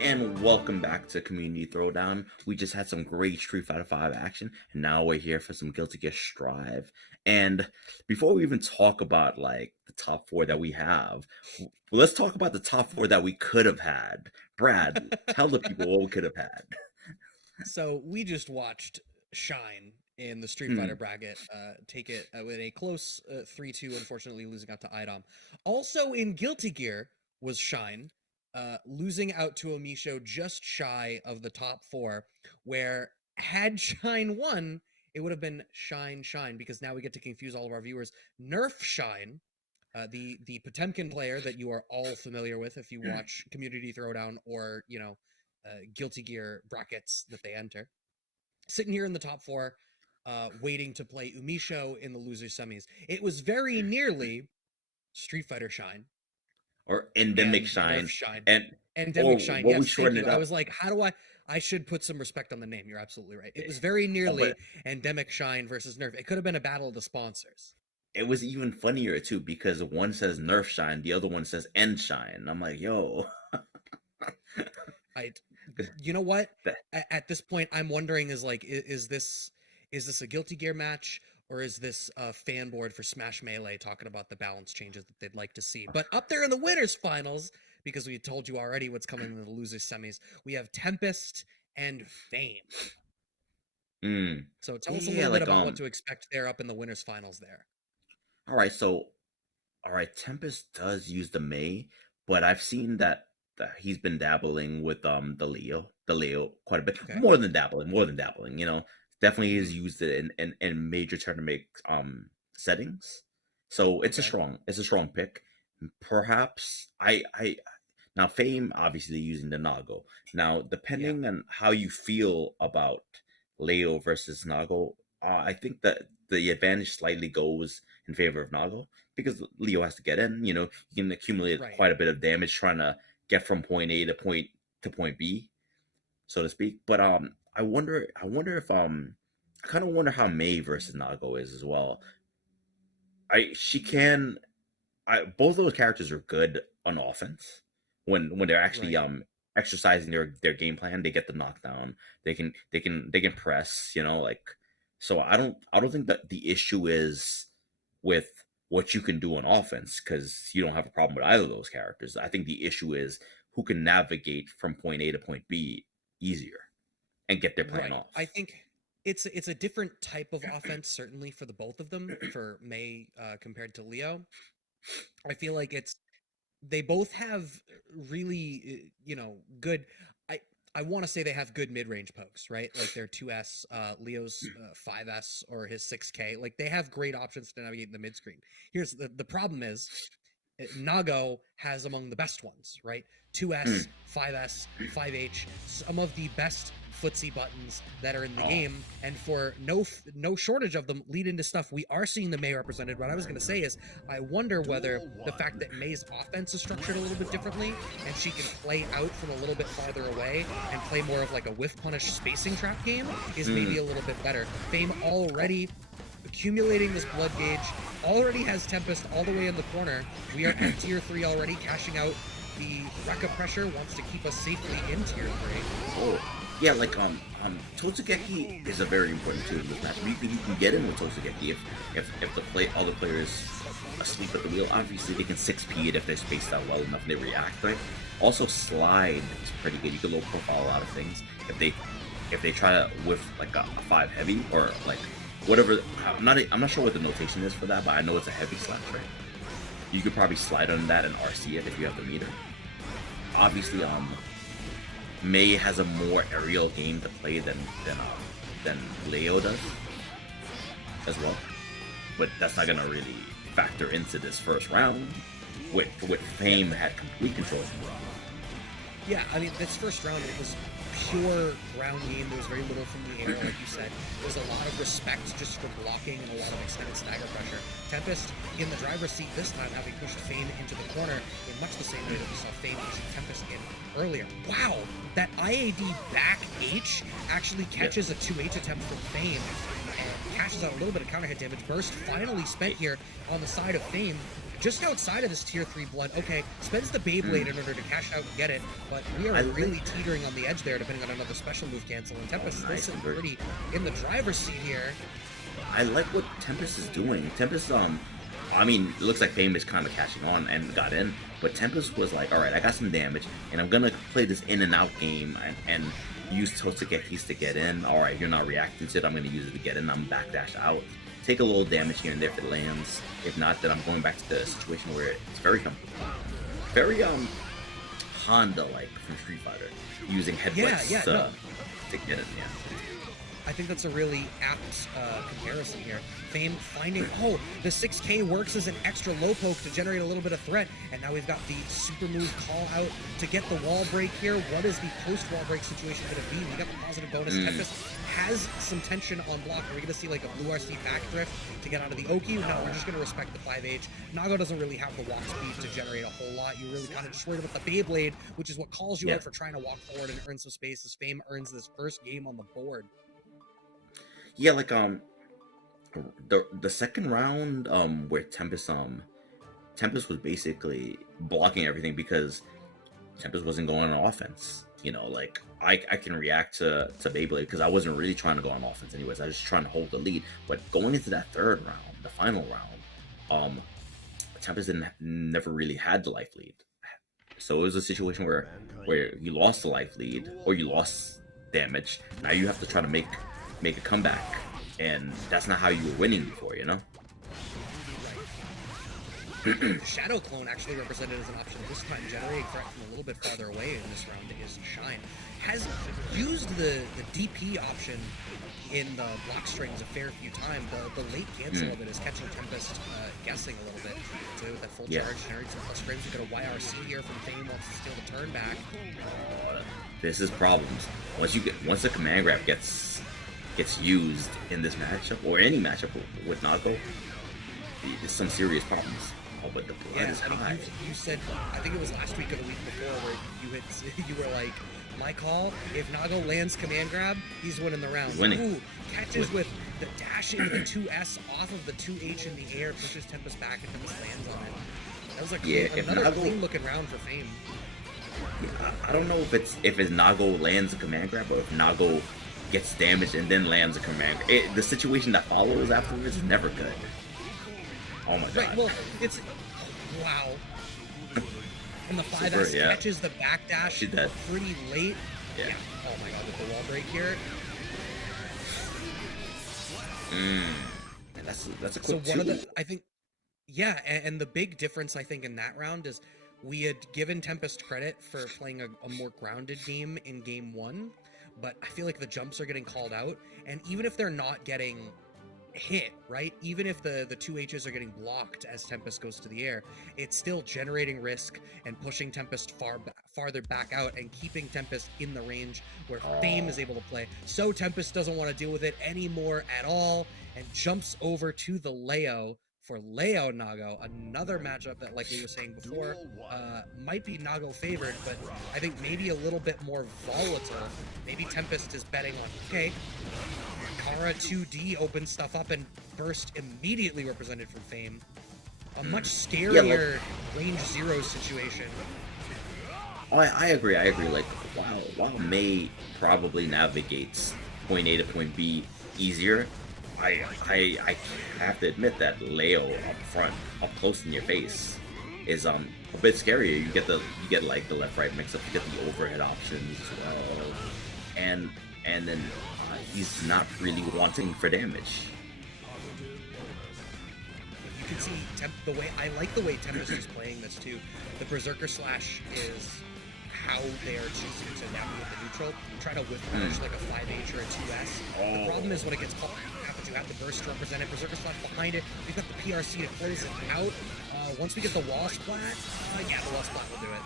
And welcome back to Community Throwdown. We just had some great Street Fighter V action, and now we're here for some Guilty Gear Strive. And before we even talk about like the top four that we have, let's talk about the top four that we could have had. Brad, tell the people what we could have had. So we just watched Shine in the Street Fighter Hmm. bracket take it with a close 3-2, unfortunately losing out to IDOM. Also in Guilty Gear was Shine, losing out to UMISHO just shy of the top four, where had Shine won, it would have been Shine Shine, because now we get to confuse all of our viewers. Nerf Shine, the Potemkin player that you are all familiar with if you watch Community Throwdown or, Guilty Gear brackets that they enter. Sitting here in the top four, waiting to play UMISHO in the loser semis. It was very nearly Street Fighter Shine Or Endemic and Nerf Shine, Shine. and or Endemic Shine. what we Yes, thank shortened you. it I up. was like, how do I should put some respect on the name. You're absolutely right. It was very But nearly Endemic Shine versus Nerf. It could have been a battle of the sponsors. it was even funnier too because one says Nerf Shine, the other one says End Shine. I'm like, yo. I you know what? That, At this point, I'm wondering is this a Guilty Gear match, or is this a fan board for Smash Melee talking about the balance changes that they'd like to see? But up there in the winners finals, because we told you already what's coming in the losers semis, we have Tempest and Fame. So tell us a yeah, little bit like about what to expect there up in the winners finals there. all right, so all right, Tempest does use the May, but I've seen that he's been dabbling with the Leo quite a bit. Okay. More than dabbling. Definitely has Mhm. used it in major tournament settings. So Okay. it's a strong pick. Perhaps I now Fame obviously using the Nago. Now, Yeah. depending on how you feel about Leo versus Nago, I think that the advantage slightly goes in favor of Nago because Leo has to get in. You can accumulate Right. quite a bit of damage trying to get from point A to point B, so to speak. But I wonder if I kind of wonder how May versus Nago is as well. I she can I both those characters are good on offense when they're actually Right. exercising their game plan. They get the knockdown. They can press. Like, so I don't think that the issue is with what you can do on offense because you don't have a problem with either of those characters. I think the issue is who can navigate from point A to point B easier and get their plan Right. I off. think it's a different type of offense, certainly for the both of them, for May compared to Leo. I feel like they both have really good. I I want to say they have good mid-range pokes, right? Like their 2S, Leo's 5S or his 6K. Like they have great options to navigate in the mid screen. Here's the problem is Nago has among the best ones, right? 2S, 5S, 5H, some of the best footsie buttons that are in the Oh, game, and for no shortage of them lead into stuff we are seeing the May represented. What I was going to say is, I wonder whether the fact that May's offense is structured a little bit differently, and she can play out from a little bit farther away and play more of like a whiff punish spacing trap game, is maybe a little bit better. Fame already accumulating this blood gauge, already has Tempest all the way in the corner. We are at tier 3 already, cashing out the Rekka pressure, wants to keep us safely in tier 3. oh, yeah, like Totsugeki is a very important tool in this match. You can get in with Totsugeki if all the players asleep at the wheel. Obviously, they can 6P it if they're spaced out well enough and they react right. Also, slide is pretty good. You can low profile a lot of things if they try to whiff like a 5 heavy or like whatever. I'm not sure what the notation is for that, but I know it's a heavy slash right. You could probably slide on that and RC it if you have the meter. Obviously, May has a more aerial game to play than Leo does as well, but that's not gonna really factor into this first round. With Yeah, Fame had complete control. yeah. I mean, this first round, it was pure ground game. There was very little from the air, like you said. There was a lot of respect just for blocking and a lot of extended stagger pressure. Tempest in the driver's seat this time, having pushed Fame into the corner in much the same way that we saw Fame pushing Tempest in earlier. Wow, that IAD back H actually catches a 2H attempt from Fame and cashes out a little bit of counter hit damage. Burst finally spent here on the side of Fame. just outside of this tier 3 blood. Okay, spends the Beyblade in order to cash out and get it, but we are I really teetering on the edge there, depending on another special move cancel. And Tempest is still sitting pretty in the driver's seat here. I like what Tempest is doing. Tempest, I mean, it looks like Fame is kind of catching on and got in, but Tempest was like, all right, I got some damage, and I'm gonna play this in and out game and use Totsugekis to get in. All right, you're not reacting to it. I'm gonna use it to get in. I'm backdash out, take a little damage here and there if it lands. If not, then I'm going back to the situation where it's very Honda-like from Street Fighter, using headbutts to get in. Yeah. I think that's a really apt comparison here. Fame finding, oh, the 6K works as an extra low poke to generate a little bit of threat, and now we've got the super move call out to get the wall break here. What is the post-wall break situation going to be? We got the positive bonus. Tempest has some tension on block. Are we going to see like a blue RC backdrift to get out of the Oki? No, we're just going to respect the 5H. Nago doesn't really have the walk speed to generate a whole lot. You're really kind of just worried about the Beyblade, which is what calls you out for trying to walk forward and earn some space as Fame earns this first game on the board. Yeah, like the second round where Tempest was basically blocking everything because Tempest wasn't going on offense. You know, like I can react to Beyblade because I wasn't really trying to go on offense anyways. I was just trying to hold the lead. But going into that third round, the final round, Tempest never really had the life lead. So it was a situation where you lost the life lead or you lost damage. Now you have to try to make a comeback, and that's not how you were winning before, you know? Right. Shadow Clone actually represented as an option this time, generating threat from a little bit farther away in this round is Shine. Has used the DP option in the block strings a fair few times. The late cancel of it is catching Tempest guessing a little bit. So with that full charge, generates some plus frames. We got a YRC here from Fame, wants to steal the turn back. This is problems. Once the command grab gets used in this matchup or any matchup with Nago, there's some serious problems. Oh, but the blood is high. You said, I think it was last week or the week before, where you were like, my call, if Nago lands command grab, he's winning the round. Winning. Ooh, catches with the dash into the 2S off of the 2H in the air, pushes Tempest back, and Tempest lands on it. That was like another clean looking round for Fame. Yeah, I don't know if it's Nago lands a command grab or if Nago gets damaged and then lands a command. The situation that follows afterwards is never good. Oh my god. Right, well, it's... Wow. And the 5S catches the backdash pretty late. Yeah. Oh my god, with the wall break here. And that's a quick So one of the... I think... Yeah, and the big difference, I think, in that round is we had given Tempest credit for playing a more grounded game in game 1, but I feel like the jumps are getting called out, and even if they're not getting hit, right? Even if the 2Hs are getting blocked as Tempest goes to the air, it's still generating risk and pushing Tempest farther back out and keeping Tempest in the range where Fame is able to play. So Tempest doesn't want to deal with it anymore at all and jumps over to the Leo for Leo Nago, another matchup that, like we were saying before, might be Nago favored, but I think maybe a little bit more volatile. Maybe Tempest is betting on, okay, Kara 2D opens stuff up and Burst immediately represented from Fame. A much scarier range 0 situation. Oh, I agree. Like, while May probably navigates point A to point B easier, I have to admit that Leo up front, up close in your face, is a bit scarier. You get like the left-right mix-up, you get the overhead options as well, and then he's not really wanting for damage. You can see the way I like the way Tempest is playing this too. The Berserker Slash is how they are choosing to navigate the neutral. Try to whip punish like a 5H or a 2S. The problem is when it gets caught, you have the Burst to represent it. Berserker Slash behind it. We've got the PRC to close it out. Once we get the wall splat, yeah, the wall splat will do it.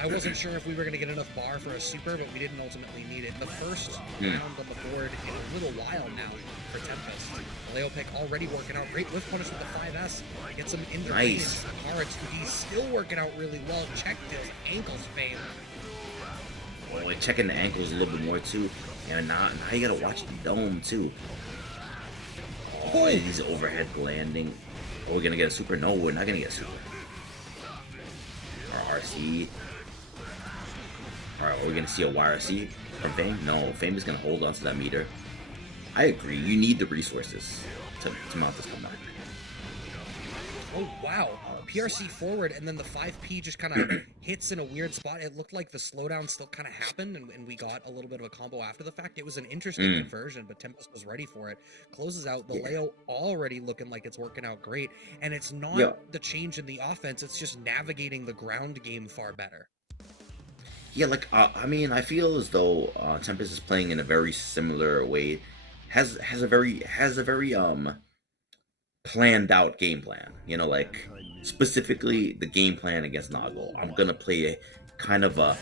I wasn't sure if we were going to get enough bar for a super, but we didn't ultimately need it. The first round on the board in a little while now for Tempest. Leo pick already working out great. Whiff punish with the 5S. Gets him into range. Kara 2D still working out really well. Check those ankles, Fame. Oh, checking the ankles a little bit more too. And now you got to watch the dome too. Oh, he's overhead landing. Are we gonna get a super? No, we're not gonna get a super. Or RC. Or are we gonna see a YRC from Fame? No, Fame is gonna hold on to that meter. I agree. You need the resources to mount this comeback. Oh, wow. PRC forward, and then the 5P just kind of hits in a weird spot. It looked like the slowdown still kind of happened, and we got a little bit of a combo after the fact. It was an interesting conversion, but Tempest was ready for it. Closes out. The Leo already looking like it's working out great, and it's not the change in the offense. It's just navigating the ground game far better. Yeah, like, I mean, I feel as though Tempest is playing in a very similar way. Has a very planned out game plan. You know, like specifically the game plan against Nago. I'm gonna play a kind of a.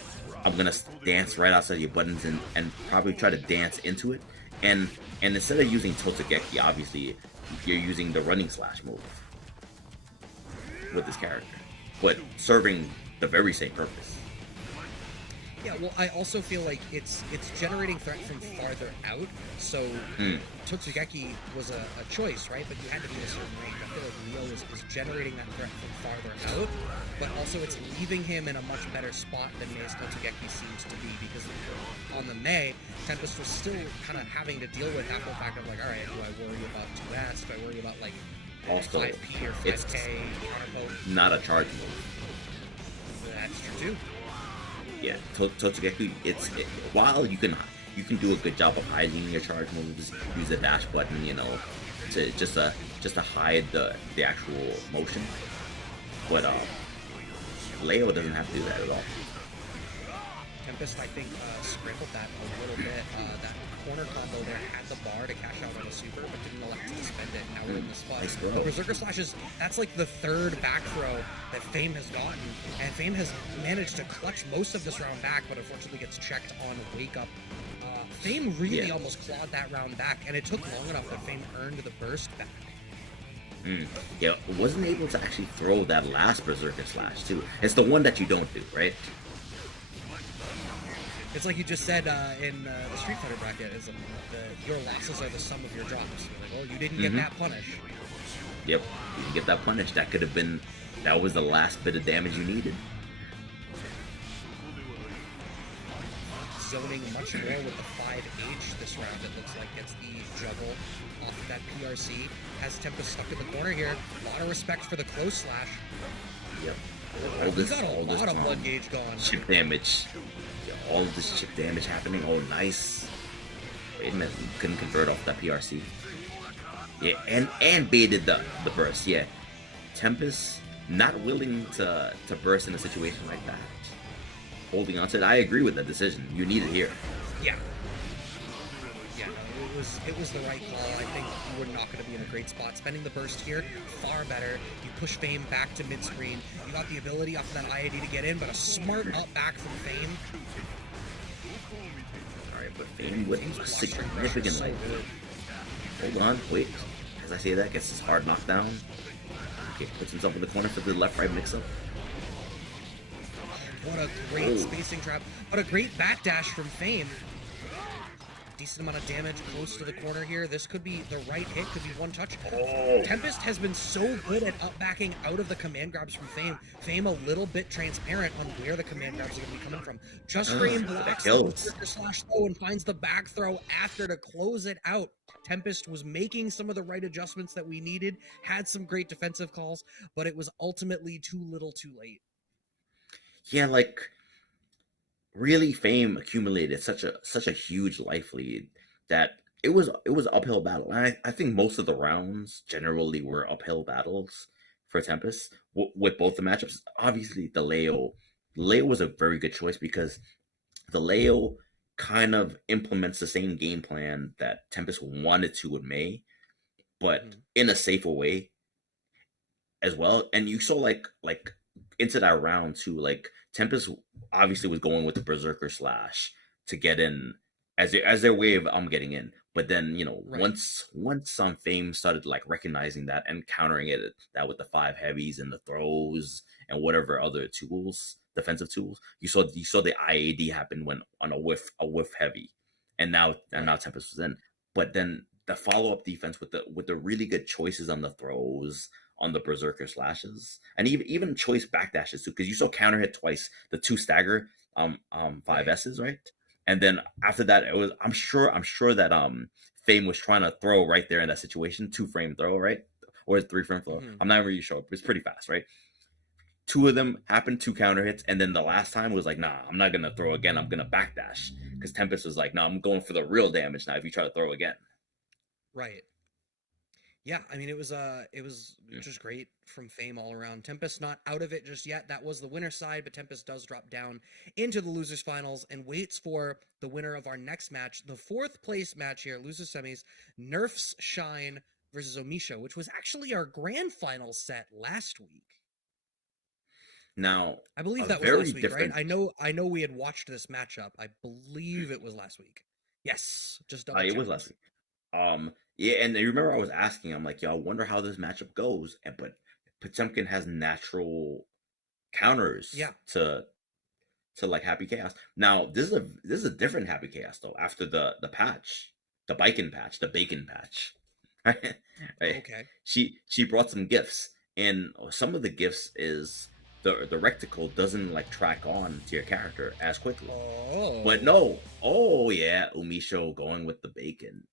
I'm gonna dance right outside your buttons and probably try to dance into it. And instead of using Totogeki, obviously you're using the running slash move with this character, but serving the very same purpose. Yeah, well, I also feel like it's generating threat from farther out, so Totsugeki was a choice, right? But you had to be in a certain range. I feel like Leo is generating that threat from farther out, but also it's leaving him in a much better spot than Mei's Totsugeki seems to be, because on the Mei, Tempest was still kind of having to deal with after the fact of like, all right, do I worry about 2S? Do I worry about like also 5P or 5K? Not a charge move. That's true too. Yeah, Totsugeki, while you can do a good job of hiding your charge moves, use the dash button, you know, to just to hide the actual motion. But Leo doesn't have to do that at all. Tempest, I think, scrambled that a little bit. That corner combo there had the bar to cash out on a super, but didn't elect to spend it. Now we're in the spot. Nice The Berserker Slashes, that's like the third back throw that Fame has gotten, and Fame has managed to clutch most of this round back, but unfortunately gets checked on Wake Up. Fame really almost clawed that round back, and it took long enough that Fame earned the burst back. Yeah, wasn't able to actually throw that last Berserker Slash, too. It's the one that you don't do, right? It's like you just said in the Street Fighter bracket, is your losses are the sum of your drops. You're like, oh, you didn't get that punish. Yep, you didn't get that punish. That could have been, that was the last bit of damage you needed. Zoning much more with the 5H this round, it looks like. Gets the juggle off of that PRC. Has Tempest stuck in the corner here. A lot of respect for the close slash. Yep. He's got a lot of blood gauge going. Chip damage. All of this chip damage happening. Oh, nice. Wait a minute. Couldn't convert off that PRC. Yeah, and baited the burst. Yeah. Tempest not willing to burst in a situation like that. Holding on to it. I agree with that decision. You need it here. Yeah. Yeah, it was the right call. I think we're not going to be in a great spot. Spending the burst here, far better. You push Fame back to mid-screen. You got the ability off of that IAD to get in, but a smart up back from Fame. Alright, but Fame with a significant light. Hold on, wait. As I say that, gets his hard knockdown. Okay, puts himself in the corner for the left-right mix-up. What a great spacing trap. What a great backdash from Fame. Decent amount of damage close to the corner here. This could be the right hit, could be one touch. Tempest has been so good at up-backing out of the command grabs from Fame. Fame a little bit transparent on where the command grabs are going to be coming from. Just Frame blocks the slash throw and finds the back throw after to close it out. Tempest was making some of the right adjustments that we needed, had some great defensive calls, but it was ultimately too little too late. Yeah, like, really, Fame accumulated such a huge life lead that it was uphill battle. And I think most of the rounds generally were uphill battles for Tempest with both the matchups. Obviously, the Leo was a very good choice because the Leo kind of implements the same game plan that Tempest wanted to with Mei, but in a safer way as well. And you saw like into that round too, like Tempest obviously was going with the Berserker Slash to get in as their way of getting in. But then, you know, once some Fame started like recognizing that and countering that with the 5 heavies and the throws and whatever other tools, defensive tools, you saw the IAD happen when on a whiff heavy, and now Tempest was in. But then the follow up defense with the really good choices on the throws, on the Berserker slashes, and even choice backdashes too, because you saw counter hit twice, the two stagger 5S's, right? And then after that, it was I'm sure that Fame was trying to throw right there in that situation, 2 frame throw, right? Or 3 frame throw. I'm not really sure, but it's pretty fast, right? 2 of them happened, 2 counter hits, and then the last time was like, nah, I'm not gonna throw again. I'm gonna backdash because Tempest was like, no, I'm going for the real damage now. If you try to throw again, Right. Yeah, I mean, it was just great from Fame all around. Tempest not out of it just yet. That was the winner side, but Tempest does drop down into the losers finals and waits for the winner of our next match, the 4th place match here, losers semis, Nerf's Shine versus UMISHO, which was actually our grand final set last week. now I believe a that was very last week, different. right? I know we had watched this matchup. I believe it was last week. Yes, just double It was checked. last week. Yeah, and I remember I was asking, I'm like, yo, I wonder how this matchup goes. And but Potemkin has natural counters Yeah. to like Happy Chaos. Now this is a different Happy Chaos though. After the patch, the bacon patch, right? Right. Okay. She brought some gifts, and some of the gifts is the reticle doesn't like track on to your character as quickly. Oh. But no, oh yeah, UMISHO going with the bacon.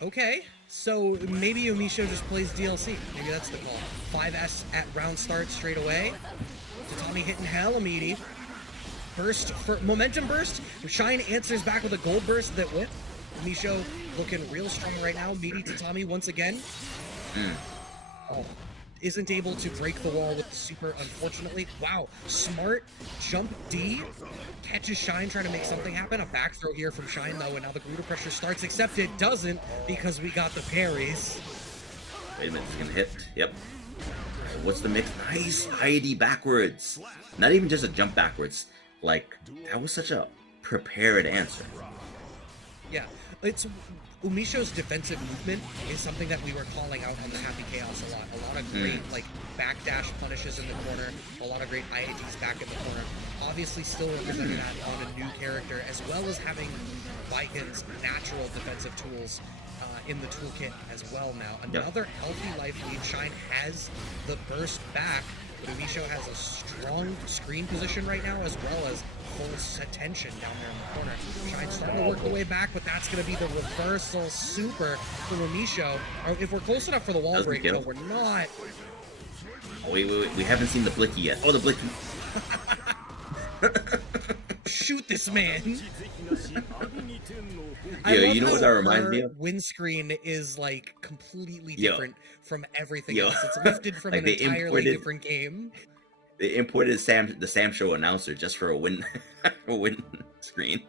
Okay, so maybe UMISHO just plays DLC. Maybe that's the call. 5S at round start straight away. Tatami hitting hella meaty. Burst for momentum burst. Shine answers back with a gold burst that whip. UMISHO looking real strong right now. Meaty Tatami once again. Oh, isn't able to break the wall with the super, unfortunately. Wow, smart jump D. Catches Shine trying to make something happen. A back throw here from Shine though, and now the Garuda pressure starts, except it doesn't because we got the parries. Wait a minute, it's gonna hit. Yep. What's the mix? Nice ID backwards. Not even just a jump backwards. Like, that was such a prepared answer. Yeah, it's UMISHO's defensive movement is something that we were calling out on the Happy Chaos a lot. A lot of great like backdash punishes in the corner, a lot of great IAGs back in the corner. Obviously still representing that on a new character, as well as having Vikin's natural defensive tools in the toolkit as well now. Another healthy life lead. Shine has the burst back, but UMISHO has a strong screen position right now, as well as full attention down there in the corner. Shine's starting to work the way back, but that's going to be the reversal super from UMISHO. If we're close enough for the wall break, no, we're not. Oh, wait, we haven't seen the Blicky yet. Oh, the Blicky. Shoot this man. Yeah, you know what that reminds me of? Windscreen is like completely different from everything else. It's lifted from like an entirely different game. They imported the Sam Show announcer just for a win screen.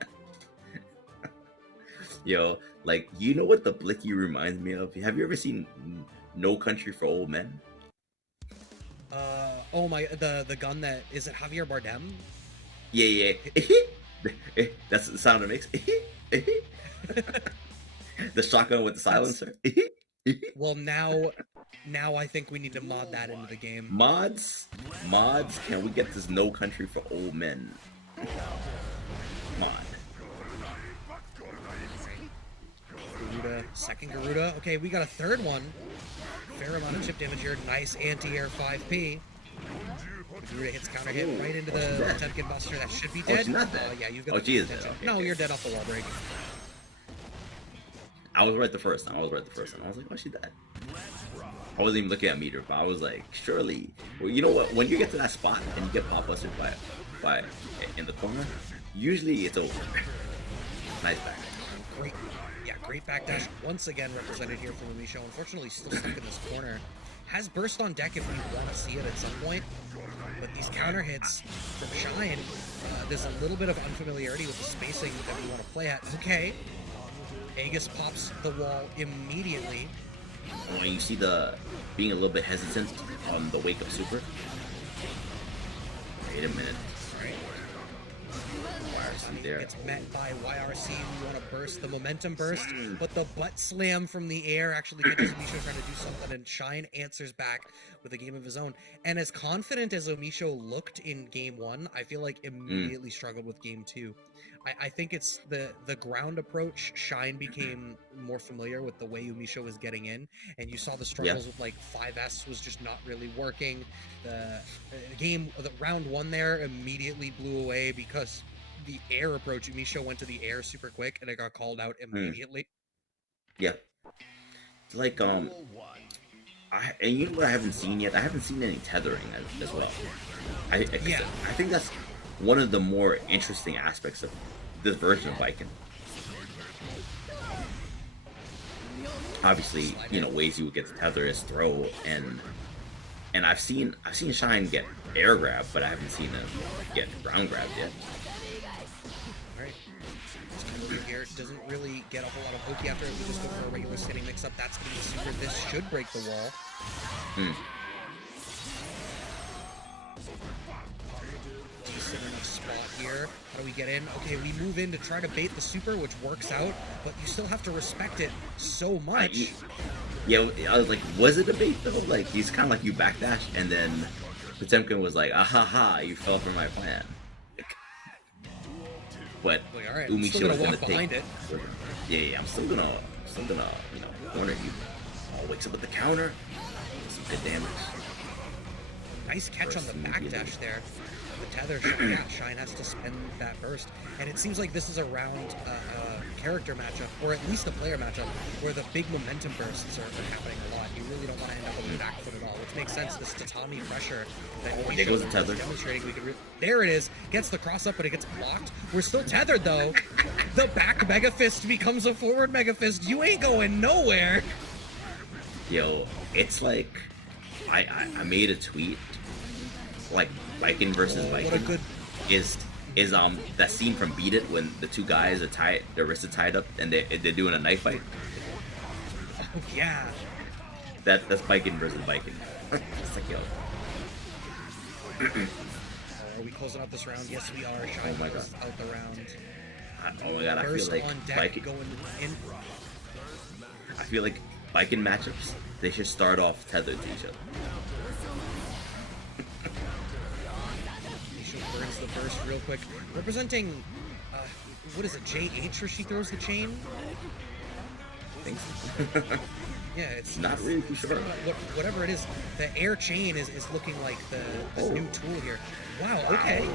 Yo, like, you know what the Blicky reminds me of? Have you ever seen No Country for Old Men? Oh my, the gun that is it Javier Bardem? Yeah. That's the sound it makes. The shotgun with the silencer. Well, now I think we need to mod that into the game. Mods, can we get this No Country for Old Men mod? Garuda, second Garuda. Okay, we got a third one. Fair amount of chip damage here. Nice anti-air 5P. Garuda hits counter hit right into the Potemkin Buster. That should be dead. She's not dead. Yeah, you've got the attention. Okay, no, you're dead off the wall break. I was right the first time. I was like, oh, she's dead. I wasn't even looking at meter, but I was like, surely. Well, you know what? When you get to that spot and you get pop busted by in the corner, usually it's over. Nice back. Great backdash once again represented here from UMISHO. Unfortunately, still stuck in this corner. Has burst on deck if we want to see it at some point. But these counter hits from Shine, there's a little bit of unfamiliarity with the spacing that we want to play at. Okay. Aegis pops the wall immediately. When you see the being a little bit hesitant on the wake up super. Wait a minute. Right. there. Gets met by YRC. We want to burst the momentum burst, but the butt slam from the air actually catches UMISHO trying to do something, and Shine answers back with a game of his own. And as confident as UMISHO looked in game 1, I feel like immediately struggled with game 2. I think it's the ground approach. Shine became more familiar with the way UMISHO was getting in, and you saw the struggles with like 5S was just not really working. The round 1 there immediately blew away because the air approach. UMISHO went to the air super quick, and it got called out immediately. Yeah, like and you know what I haven't seen yet? I haven't seen any tethering as well. I think that's one of the more interesting aspects of this version of Viking. Obviously, you know, ways you would get to tether is throw, and I've seen Shine get air grab, but I haven't seen him get ground grab yet. Alright. Here doesn't really get a whole lot of pokey after it. We just go for a regular sitting mix up. That's gonna be super. This should break the wall. Decent enough spot here. How do we get in? Okay, we move in to try to bait the super, which works out, but you still have to respect it so much. Yeah, I was like, was it a bait though? Like, he's kind of like you backdash, and then Potemkin was like, ah ha ha, you fell for my plan. But like, all right, UMISHO is gonna behind take. it. Yeah, I'm still gonna, you know, corner you. Oh, wakes up with the counter. Some good damage. Nice catch on the backdash there. The tether, Shine has to spend that burst. And it seems like this is around a character matchup, or at least a player matchup, where the big momentum bursts are happening a lot. You really don't want to end up on the back foot at all, which makes sense. This tatami pressure that there goes the tether. Demonstrating we could there it is. Gets the cross up, but it gets blocked. We're still tethered though. The back Mega Fist becomes a forward Mega Fist. You ain't going nowhere. Yo, it's like I made a tweet like Viking versus Viking is that scene from Beat It when the two guys are tied, their wrists are tied up and they're doing a knife fight. Oh yeah. That's Viking versus Viking. It's like, yo. Are we closing out this round? Yes, we are. Shine closes out the round. Oh my god, I feel like on deck Viking, going in. I feel like Viking matchups, they should start off tethered to each other. Burns the burst real quick. Representing, what is it, JH where she throws the chain? I think so. Yeah, it's not really too sure. Whatever it is, the air chain is looking like the new tool here. Wow, okay.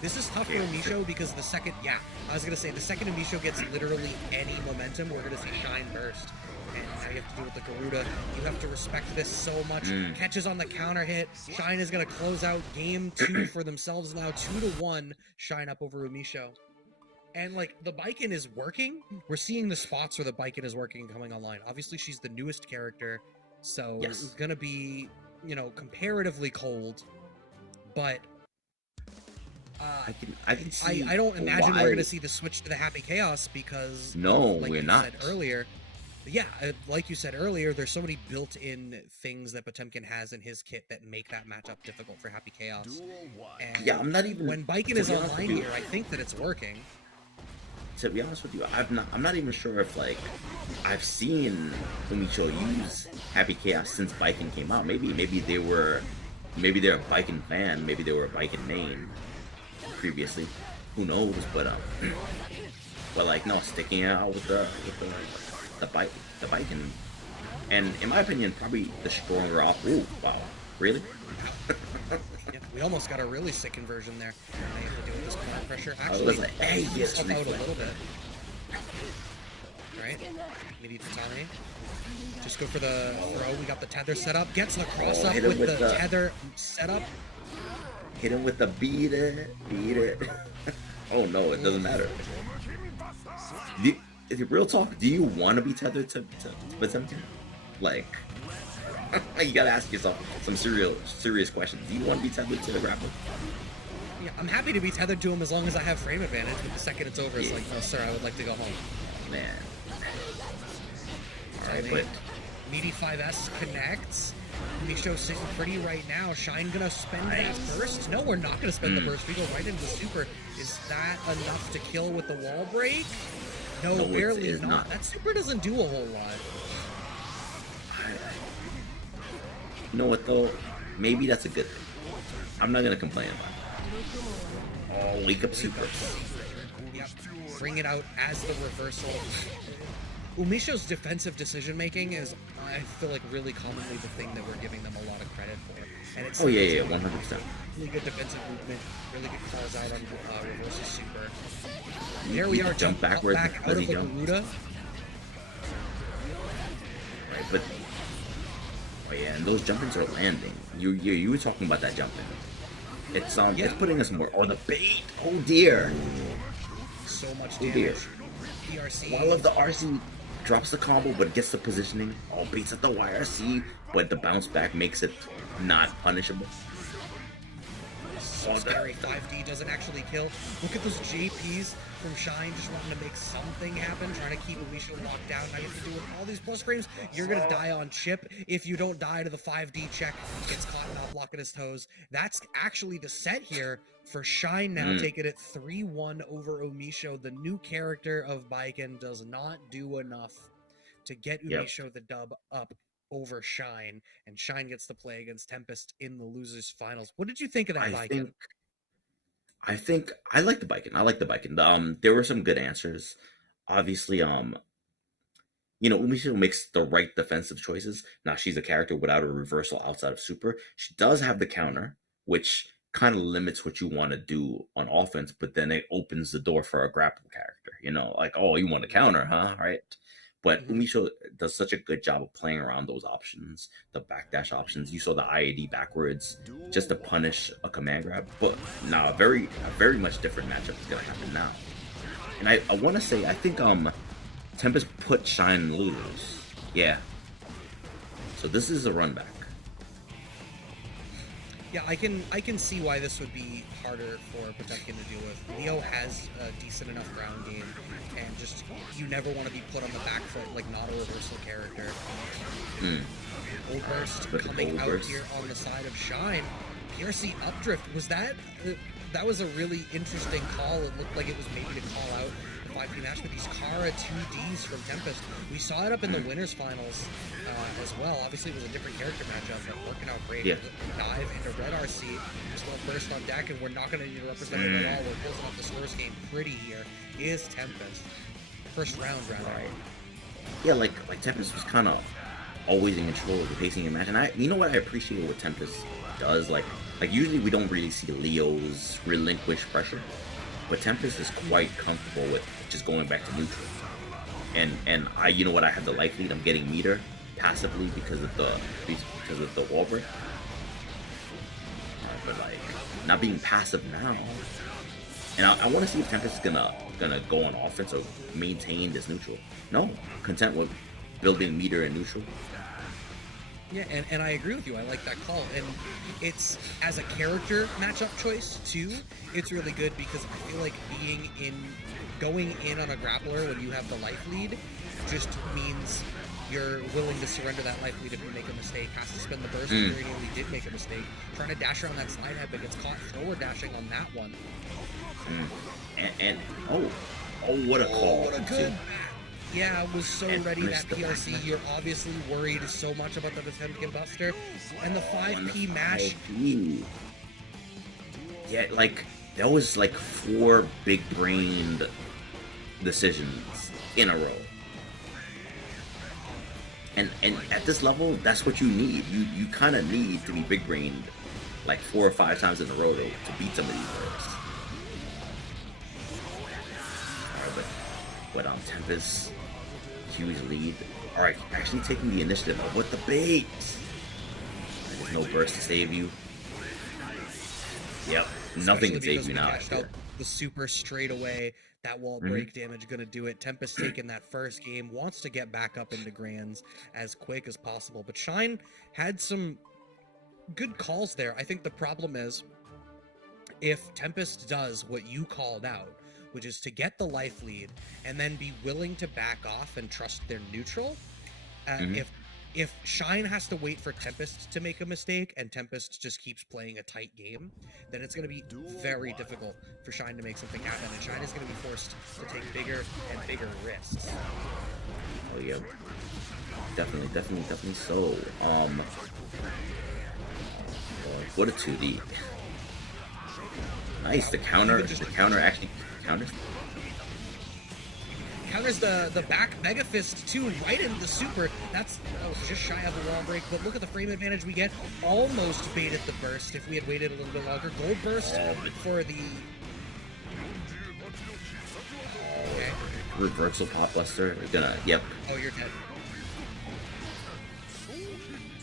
This is tough for UMISHO because the second, I was going to say, the second UMISHO gets literally any momentum, we're going to see Shine burst. And now you have to deal with the Garuda. You have to respect this so much. Catches on the counter hit. Shine is going to close out game 2 for themselves now. 2-1. Shine up over UMISHO. And like the Viking is working. We're seeing the spots where the Viking is working and coming online. Obviously, she's the newest character, so it's going to be, you know, comparatively cold. But I don't imagine we're going to see the switch to the Happy Chaos because like we're not. Said earlier. Yeah, like you said earlier, there's so many built-in things that Potemkin has in his kit that make that matchup difficult for Happy Chaos. And I'm not even. When Viking is online here, I think that it's working. To be honest with you, I'm not even sure if like I've seen UMISHO use Happy Chaos since Viking came out. Maybe they're a Viking fan. Maybe they were a Viking main previously. Who knows? But like no, sticking out with the Viking, and in my opinion, probably the stronger off. Ooh, wow, really? Yeah, we almost got a really sick conversion there. Now you have to deal with this corner pressure. I was like, hey, yes, out a little bit. Right, midi tatami. Just go for the throw. We got the tether set up. Gets the cross up with the tether set up. Hit him with the beat it. Oh no, it doesn't matter. Real talk, do you want to be tethered to Potemkin? Like, you gotta ask yourself some serious questions. Do you want to be tethered to the grappler? Yeah, I'm happy to be tethered to him as long as I have frame advantage, but the second it's over, it's like, no sir, I would like to go home. Man. Alright, but... Meaty 5S connects. UMISHO sitting pretty right now. Shine gonna spend that burst? No, we're not gonna spend the burst. We go right into the super. Is that enough to kill with the wall break? No, barely not. That super doesn't do a whole lot. You know what though? Maybe that's a good thing. I'm not gonna complain about it. Oh, wake up super. Yep. Bring it out as the reversal. UMISHO's defensive decision making is, I feel like, really commonly the thing that we're giving them a lot of credit for. And it's 100%. Really good defensive movement, really good calls out on reversal super. There we are, jump backwards, back out of the Garuda. Right, but oh yeah, and those jumpings are landing. You were talking about that jumping. It's it's putting us more. Or the bait. Oh dear. So much damage. PRC. While of the RC drops the combo, but gets the positioning. Oh, beats at the YRC, but the bounce back makes it not punishable. So scary. 5D doesn't actually kill. Look at those JPs from Shine, just wanting to make something happen, trying to keep UMISHO locked down. Now you have to do with all these plus frames. You're gonna die on chip if you don't die to the 5D check. Gets caught not blocking his toes. That's actually the set here for Shine now, taking it 3-1 over UMISHO. The new character of Baiken does not do enough to get UMISHO the dub up over Shine, and Shine gets to play against Tempest in the losers finals. What did you think of that Baiken? I think I like the Baiken. I like the Baiken. There were some good answers. Obviously, you know, UMISHO makes the right defensive choices. Now she's a character without a reversal outside of super. She does have the counter, which kind of limits what you want to do on offense, but then it opens the door for a grapple character. You know, like, oh, you want to counter, huh? Right. But UMISHO does such a good job of playing around those options, the backdash options. You saw the IAD backwards just to punish a command grab. But now a very much different matchup is gonna happen now. And I want to say I think Tempest put Shine in losers. Yeah. So this is a run back. Yeah, I can see why this would be harder for Potemkin to deal with. Leo has a decent enough ground game, and just you never want to be put on the back foot like not a reversal character. Old burst coming out here on the side of Shine. PRC updrift, was that was a really interesting call. It looked like it was maybe to call out the 5P match, but these Kara 2Ds from Tempest, we saw it up in the winners finals as well. Obviously it was a different character matchup, but working out great. Dive into red RC, just want burst on deck, and we're not going to need to represent it at all. We're closing up the source game pretty here. Is Tempest. First round, rather. Right. Yeah, like Tempest was kind of always in control of the pacing of the match, and you know what I appreciate what Tempest does, like usually we don't really see Leo's relinquish pressure, but Tempest is quite comfortable with just going back to neutral. And I, you know what, I have the life lead. I'm getting meter passively because of the wall break. But like not being passive now, and I want to see if Tempest is gonna go on offense or maintain this neutral. No, content with building meter and neutral. Yeah, and I agree with you. I like that call. And it's, as a character matchup choice, too, it's really good because I feel like going in on a grappler when you have the life lead just means you're willing to surrender that life lead if you make a mistake. Has to spend the burst. He did make a mistake. Trying to dash around that slide head, but gets caught forward dashing on that one. And what a call. What a good Yeah, I was so ready that PRC. You're obviously worried so much about the Potemkin Buster. And the 5P match. Yeah, like, that was like 4 big-brained decisions in a row. And at this level, that's what you need. You kind of need to be big-brained like 4 or 5 times in a row to beat some of these players. Alright, but Tempest, huge lead. Alright, actually taking the initiative. Oh, what the bait! There's no burst to save you. Yep, nothing can save you now. The super straight away. That wall break damage gonna do it. Tempest taking that first game, wants to get back up into grands as quick as possible. But Shine had some good calls there. I think the problem is if Tempest does what you called out, which is to get the life lead and then be willing to back off and trust their neutral, if if Shine has to wait for Tempest to make a mistake and Tempest just keeps playing a tight game, then it's going to be very difficult for Shine to make something happen, and Shine is going to be forced to take bigger and bigger risks. Oh yeah, definitely so. What a 2D. Nice, the counter actually counters. Counters the back Mega Fist too, right into the super. That's just shy of a wall break, but look at the frame advantage we get. Almost baited the burst if we had waited a little bit longer. Gold burst for the reversal pop buster. We're gonna Oh, you're dead.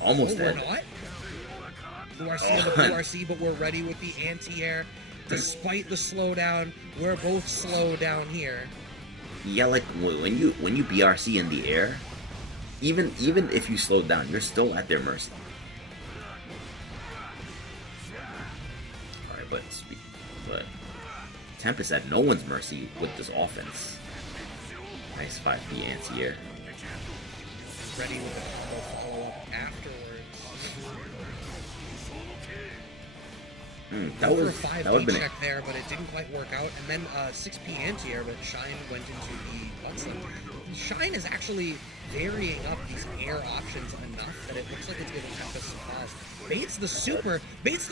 Almost dead. We're not. URC on the PRC, but we're ready with the anti-air. Despite the slowdown, we're both slow down here. Yeah, like when you BRC in the air, even if you slow down, you're still at their mercy. All right, but Tempest at no one's mercy with this offense. Nice 5P anti-air. Ready with a follow-up afterwards. That would have been check there, but it didn't quite work out. And then 6P anti-air, but Shine went into the butt slip. Shine is actually varying up these air options enough that it looks like it's giving Tempest some pause. Baits the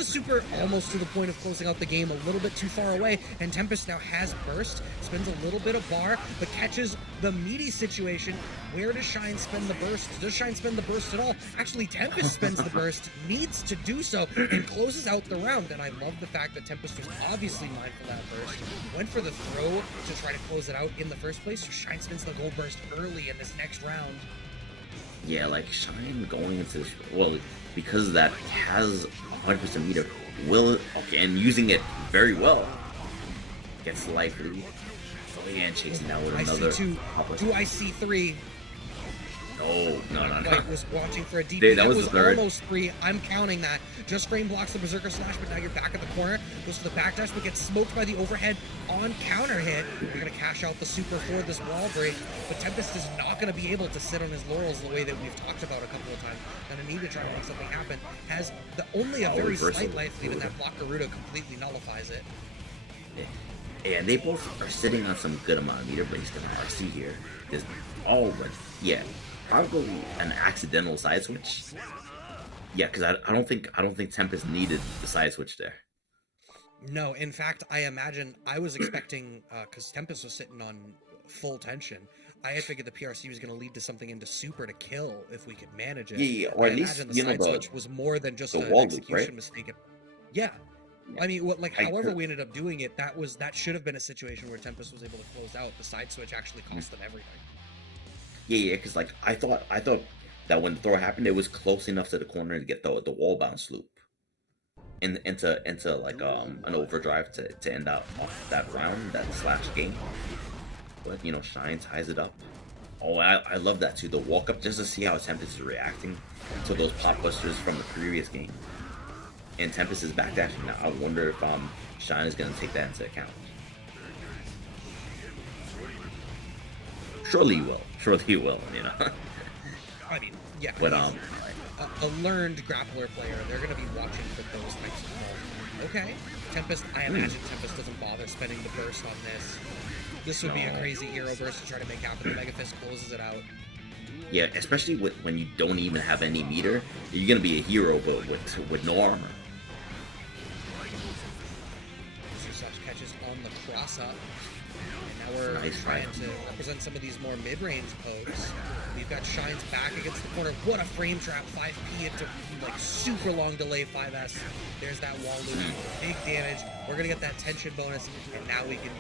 super almost to the point of closing out the game, a little bit too far away, and Tempest now has burst, spends a little bit of bar, but catches the meaty situation. Where does Shine spend the burst? Does Shine spend the burst at all? Actually, Tempest spends the burst, needs to do so, and closes out the round. And I love the fact that Tempest was obviously mindful of that burst, went for the throw to try to close it out in the first place. So Shine spends the gold burst early in this next round. Yeah, like Shine going into this, well, because that has 100% meter, and using it very well, gets life lead. Oh yeah, and chasing out with another. I see 3? No. White was watching for a DP. That was almost 3. I'm counting that. Just frame blocks the Berserker Slash, but now you're back at the corner. Goes to the backdash, but gets smoked by the overhead on counter hit. You're going to cash out the super for this wall break, but Tempest is not going to be able to sit on his laurels the way that we've talked about a couple of times. Going to need to try to make something happen. Has only a very slight life lead, and that block Garuda completely nullifies it. Yeah, they both are sitting on some good amount of meter, but he's going to RC here. But yeah. Probably an accidental side switch. Yeah, because I don't think Tempest needed the side switch there. No, in fact, I imagine I was expecting because Tempest was sitting on full tension. I had figured the PRC was going to lead to something into super to kill if we could manage it. Yeah, or at least the side switch was more than just an execution mistake. Yeah. I mean, however we ended up doing it, that should have been a situation where Tempest was able to close out. The side switch actually cost them everything. Yeah, because like I thought that when the throw happened, it was close enough to the corner to get the wall bounce loop, into like an overdrive to end out off that round, that slash game. But Shine ties it up. Oh, I love that too. The walk up just to see how Tempest is reacting to those pop busters from the previous game, and Tempest is backdashing now. I wonder if Shine is gonna take that into account. Surely he will, I mean, yeah. But a learned grappler player, they're going to be watching for those types of calls. Okay, Tempest. I imagine Tempest doesn't bother spending the burst on this. This would be a crazy hero burst to try to make happen. The Mega Fist closes it out. Yeah, especially when you don't even have any meter, you're going to be a hero, but with no armor. Such catches on the cross up. Now we're trying to represent some of these more mid-range pokes. We've got Shine's back against the corner. What a frame trap, 5P into like super long delay 5S. There's that wall loop, big damage. We're gonna get that tension bonus, and now we can,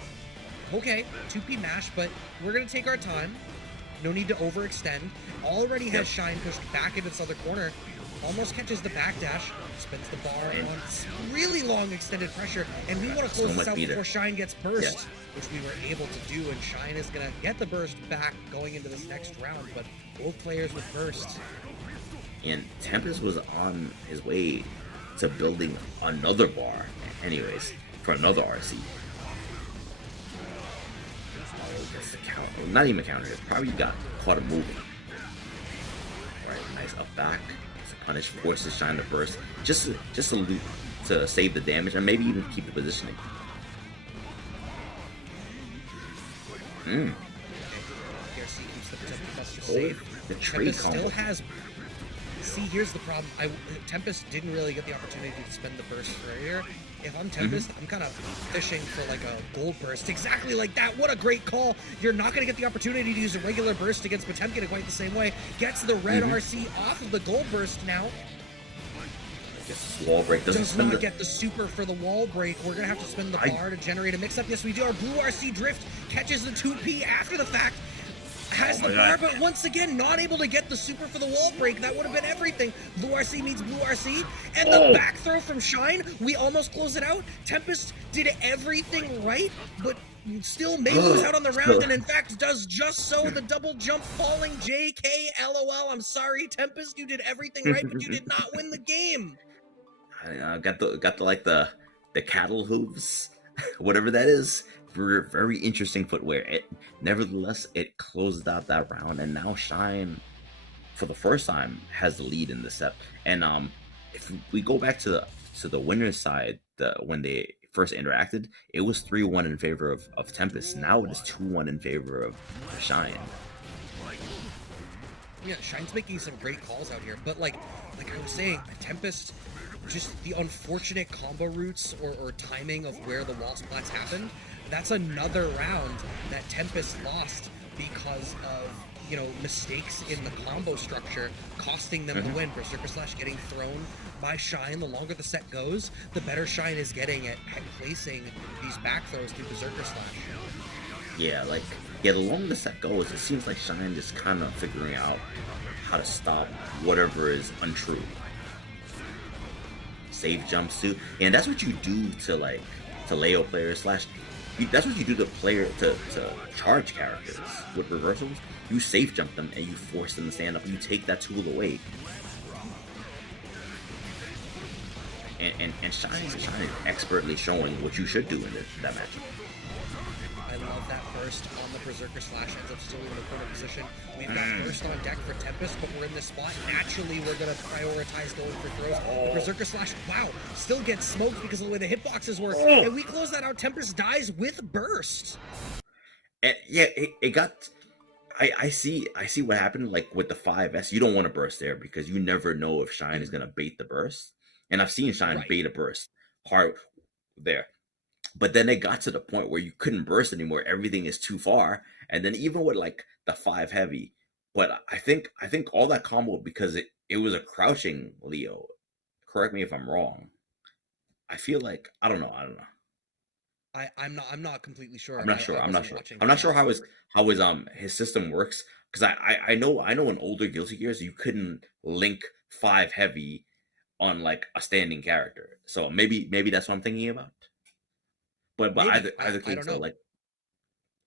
okay, 2P mash, but we're gonna take our time. No need to overextend. Already has Shine pushed back into this other corner. Almost catches the backdash, spins the bar on really long extended pressure, and we want to close this out before Shine gets burst, which we were able to do, and Shine is going to get the burst back going into this next round, but both players with burst. And Tempest was on his way to building another bar, anyways, for another RC. Oh, that's the counter. Not even a counter, it probably got caught him moving. Alright, dies up back to punish, forces Shine to burst, just to save the damage and maybe even keep the positioning. PRC keeps the protected bus to save. The trade combo still has. See, here's the problem. Tempest didn't really get the opportunity to spend the burst earlier. If I'm Tempest, I'm kind of fishing for like a gold burst. Exactly like that. What a great call. You're not going to get the opportunity to use a regular burst against Potemkin quite the same way. Gets the red RC off of the gold burst now. Wall break does not get the super for the wall break. We're going to have to spend the bar to generate a mix-up. Yes, we do. Our blue RC drift catches the 2P after the fact. Has the bar, but once again, not able to get the super for the wall break. That would have been everything. Blue RC meets blue RC. And the back throw from Shine, we almost close it out. Tempest did everything right, but still may lose out on the round, and in fact does just so. The double jump falling. JK, LOL. I'm sorry, Tempest, you did everything right, but you did not win the game. I got the cattle hooves, whatever that is. Very interesting footwear. Nevertheless, it closed out that round, and now Shine, for the first time, has the lead in the set. And if we go back to the winner's side, when they first interacted, it was 3-1 in favor of Tempest. Now it is 2-1 in favor of Shine. Yeah, Shine's making some great calls out here, but like I was saying, Tempest, just the unfortunate combo routes or timing of where the wall splats happened. That's another round that Tempest lost because of, you know, mistakes in the combo structure, costing them the win. Berserker Slash getting thrown by Shine. The longer the set goes, the better Shine is getting at placing these back throws through Berserker Slash. Yeah, the longer the set goes, it seems like Shine is kind of figuring out how to stop whatever is untrue. Save jumps too, and that's what you do to Leo players slash. That's what you do to charge characters with reversals. You safe jump them and you force them to stand up. And you take that tool away. And Shine is expertly showing what you should do in that match. I love that burst on the Berserker Slash, ends up still in the corner position. We've got burst on deck for Tempest, but we're in this spot. Naturally, we're going to prioritize going for throws. The Berserker Slash, wow, still gets smoked because of the way the hitboxes work. And we close that out. Tempest dies with burst. And yeah, it got... I see what happened, like with the 5S. You don't want to burst there because you never know if Shine is going to bait the burst. And I've seen Shine bait a burst hard there. But then it got to the point where you couldn't burst anymore. Everything is too far. And then even with like the 5 heavy, but I think all that combo, because it was a crouching Leo. Correct me if I'm wrong. I feel like I don't know. I'm not completely sure. I'm not sure. I'm not sure how his system works, because I know in older Guilty Gears you couldn't link 5 heavy on like a standing character. So maybe that's what I'm thinking about. But either case, so like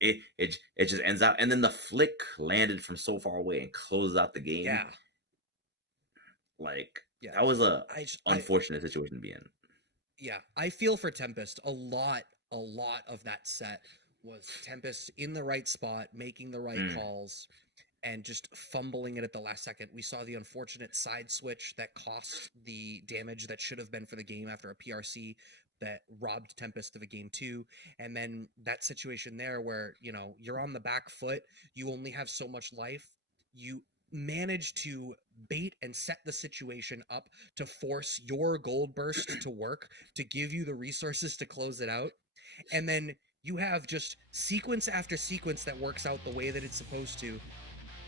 it just ends out, and then the flick landed from so far away and closed out the game. Yeah, that was a unfortunate situation to be in. Yeah, I feel for Tempest. A lot of that set was Tempest in the right spot, making the right calls, and just fumbling it at the last second. We saw the unfortunate side switch that cost the damage that should have been for the game after a PRC that robbed Tempest of a game 2. And then that situation there where, you know, you're on the back foot, you only have so much life. You manage to bait and set the situation up to force your gold burst to work, to give you the resources to close it out. And then you have just sequence after sequence that works out the way that it's supposed to.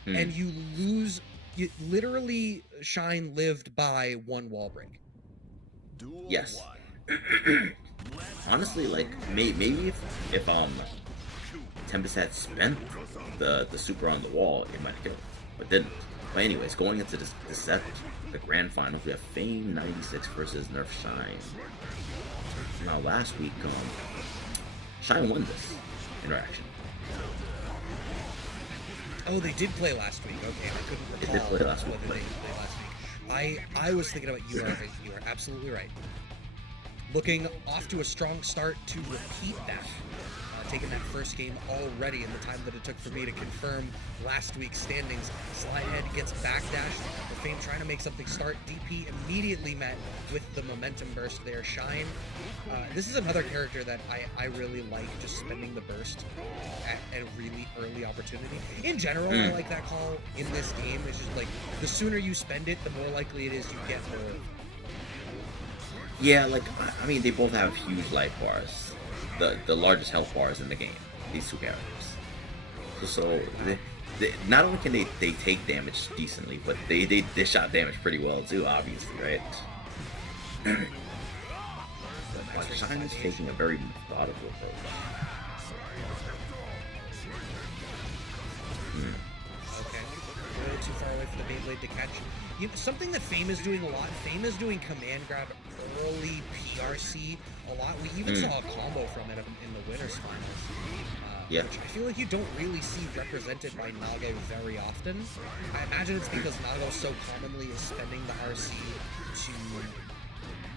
And you lose. You literally, Shine lived by one wall break. Yes. Honestly, like maybe if Tempest had spent the super on the wall, it might have killed, but didn't. But anyways, going into this set, the grand final, we have Fame96 versus Nerf Shine. Now last week, Shine won this interaction. Oh, they did play last week. Okay, I couldn't recall they did play last week. Whether they played last week. I was thinking about you. You are absolutely right. Looking off to a strong start to repeat that. taken that first game already in the time that it took for me to confirm last week's standings. Slidehead gets backdashed. The Fame trying to make something start. DP immediately met with the momentum burst there. Shine. This is another character that I really like, just spending the burst at a really early opportunity. In general, I like that call in this game. It's just like, the sooner you spend it, the more likely it is you get more. Yeah, like, I mean, they both have huge life bars. The largest health bars in the game, these two characters. So they not only can they take damage decently, but they shot damage pretty well too, obviously, right? But Shine is taking a very methodical approach. Okay, a little too far away for the Beyblade to catch. Something that Fame is doing a lot. Fame is doing command grab early PRC a lot. We even saw a combo from it in the winners finals. Yeah. Which I feel like you don't really see represented by Nago very often. I imagine it's because Nago so commonly is spending the RC to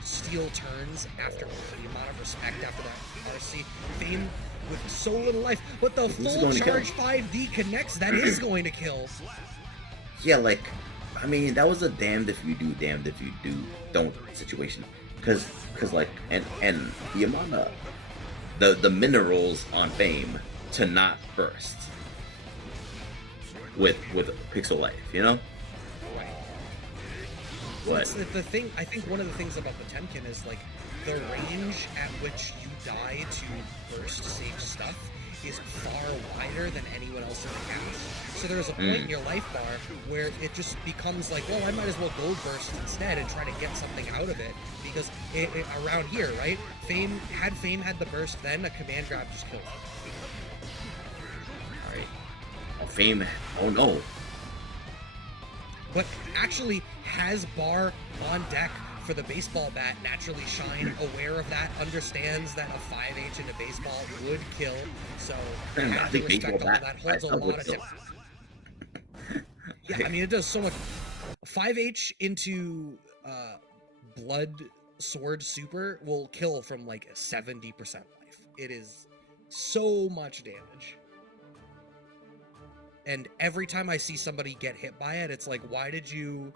steal turns after the amount of respect after that RC. Fame with so little life, but the full charge 5D connects. That is going to kill. Yeah, like, I mean, that was a damned if you do, damned if you don't situation. Cause like, and the amount of the minerals on Fame to not burst with Pixel Life, you know? Right. What? The thing, I think one of the things about the Temkin is like the range at which you die to burst safe stuff is far wider than anyone else in the cast. So there's a point in your life bar where it just becomes like, well, I might as well gold burst instead and try to get something out of it, because around here, right? Fame had the burst, then a command grab just kills. All right. Oh, Fame. Oh no. But actually has bar on deck for the baseball bat. Naturally, Shine, aware of that, understands that a 5H into baseball would kill. So I has to think respect baseball all bat that. Holds a lot of tip. Yeah, I mean, it does so much. 5H into blood sword super will kill from like 70% life. It is so much damage. And every time I see somebody get hit by it, it's like, why did you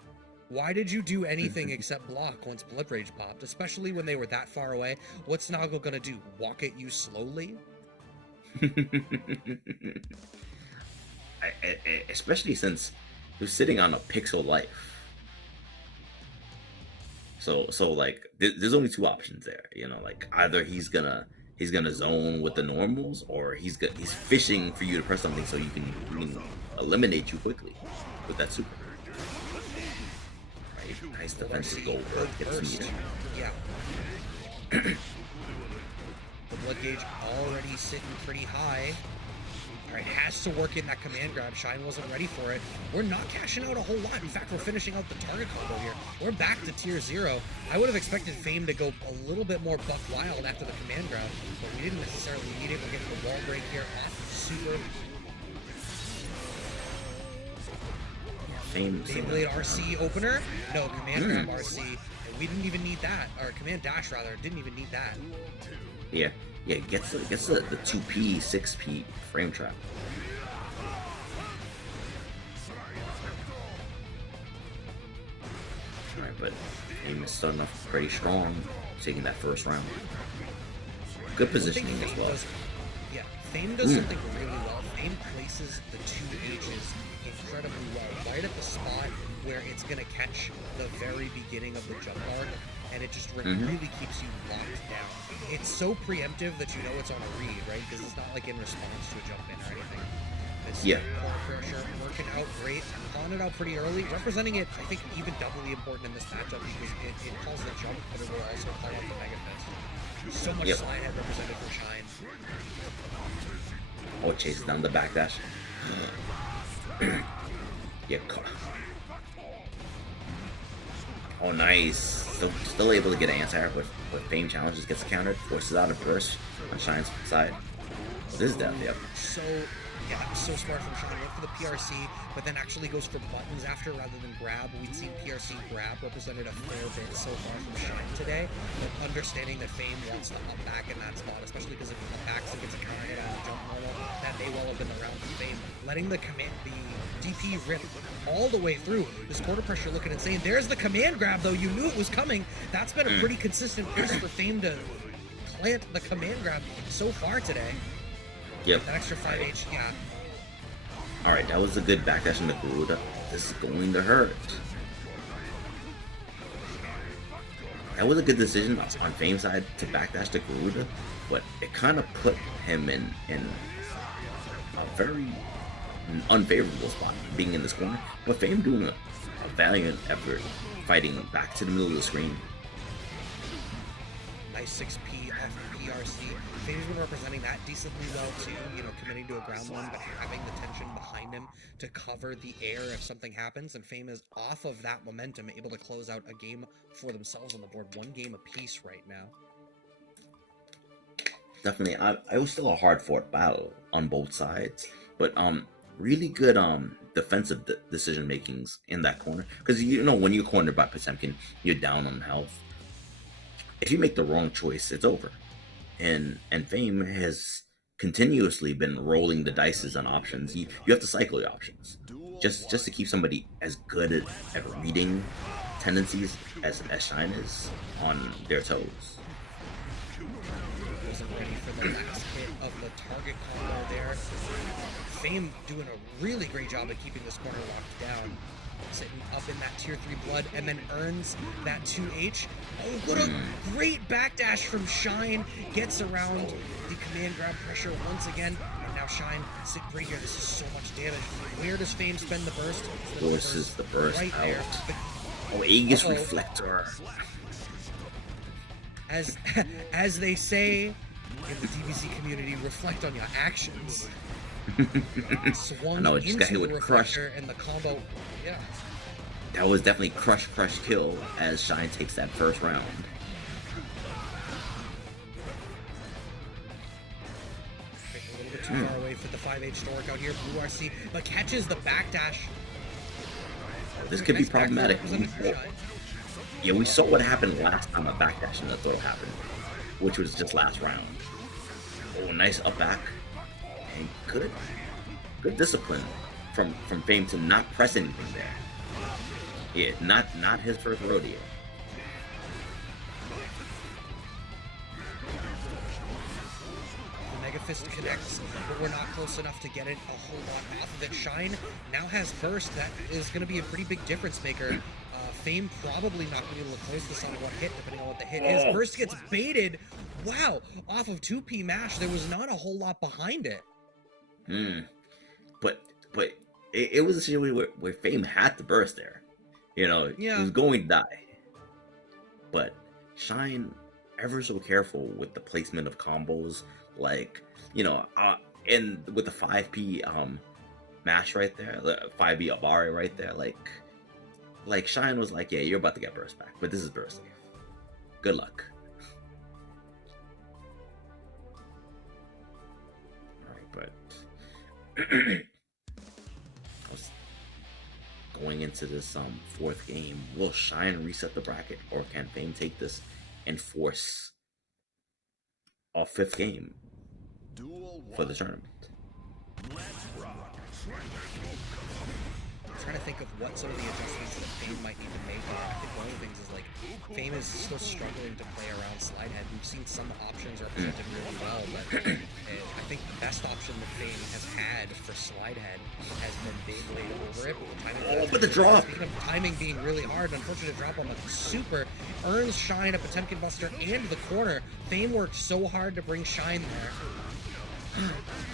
do anything except block once Blood Rage popped? Especially when they were that far away. What's Nago gonna do? Walk at you slowly? Especially since you're sitting on a Pixel Life. So like, there's only two options there, you know, like either he's gonna zone with the normals, or he's fishing for you to press something so you can eliminate you quickly with that super. Right, nice defensive goal. Yeah. The blood gauge already sitting pretty high. Alright, has to work in that command grab. Shine wasn't ready for it. We're not cashing out a whole lot. In fact, we're finishing out the target combo here. We're back to tier 0. I would have expected Fame to go a little bit more buck wild after the command grab, but we didn't necessarily need it. We're getting the wall break here off super. Beyblade RC opener? No, command grab RC. And we didn't even need that. Or command dash, rather. Didn't even need that. Yeah. Yeah, it gets the 2P, 6P frame trap. Alright, but Fame is starting off pretty strong, taking that first round. Good positioning as well. Yeah, Fame does something really well. Fame places the 2H's incredibly well, right at the spot where it's going to catch the very beginning of the jump arc, and it just really keeps you locked down. It's so preemptive that you know it's on a read, right? Because it's not like in response to a jump in or anything. It's core pressure, working out great, calling it out pretty early, representing it, I think, even doubly important in this matchup because it calls the jump, but it will also call out the Mega Fist. So much slide head represented for Shine. Oh, it chases down the backdash. Yeah. Oh, nice. Still able to get an anti-air, but Fame challenges, gets countered, forces out a burst on Shine's side. This is death, yep. So Yeah, that was so smart from Shine. Went for the PRC, but then actually goes for buttons after rather than grab. We'd seen PRC grab represented a fair bit so far from Shine today, but understanding that Fame wants to up back in that spot, especially because if he up backs and gets a counter hit on the jump normal, that may well have been the round for Fame. Letting the DP rip all the way through. This quarter pressure looking insane. There's the command grab, though. You knew it was coming. That's been a pretty consistent pace for Fame to plant the command grab so far today. Yep. That extra 5H, yeah. Alright, that was a good backdash in the Garuda. This is going to hurt. That was a good decision on Fame's side to backdash the Garuda, but it kind of put him in a very unfavorable spot, being in this corner. But Fame doing a valiant effort fighting back to the middle of the screen. Nice 6P FPRC. Fame's been representing that decently well too, you know, committing to a ground one, but having the tension behind him to cover the air if something happens, and Fame is off of that momentum, able to close out a game for themselves on the board, 1 game apiece right now. Definitely, it was still a hard-fought battle on both sides, but really good defensive decision makings in that corner, because you know when you're cornered by Potemkin, you're down on health. If you make the wrong choice, it's over. And Fame has continuously been rolling the dice on options. You have to cycle your options just to keep somebody as good at reading tendencies as Shine is on their toes. Wasn't ready for the last hit of the target combo there. Fame doing a really great job at keeping this corner locked down. Sitting up in that tier 3 blood, and then earns that 2H. Oh, what a great backdash from Shine. Gets around the command grab pressure once again, and now Shine sitting right here. This is so much damage. Where does Fame spend the burst? Forces the burst right out. there. Oh, Aegis Reflector. As they say in the DBC community, reflect on your actions. Swung No, it just got hit with Crush. And the combo, yeah. That was definitely crush kill as Shine takes that first round. A little bit too far away for the 5H to work out here. Blue RC, but catches the backdash. This could be Nice problematic. backdash. Yeah, we saw what happened last time a backdash in the throw happened, which was just last round. Oh, nice up back. And good discipline from Fame to not press anything there. Yeah, not his first rodeo. The Mega Fist connects, but we're not close enough to get it a whole lot off of it. Shine now has burst. That is going to be a pretty big difference maker. Fame probably not going to be able to close this on one hit, depending on what the hit is. Burst gets baited. Wow, off of 2P mash, there was not a whole lot behind it. But it was a situation where Fame had to burst there. You know, he was going to die. But Shine ever so careful with the placement of combos, like, you know, and with the 5P mash right there, the 5B Abare right there, like Shine was like, yeah, you're about to get burst back, but this is burst safe. Good luck. Alright, but going into this fourth game, will Shine reset the bracket, or can Fame take this and force a fifth game for the tournament? I'm trying to think of what some of the adjustments that Fame might need to make. I think one of the things is, like, Fame is still struggling to play around slide head. We've seen some options represented really well, but I think the best option that Fame has had for slide head has been Beyblade over it. But the drop! Speaking of timing being really hard, unfortunate drop on the super earns Shine a Potemkin Buster and the corner. Fame worked so hard to bring Shine there.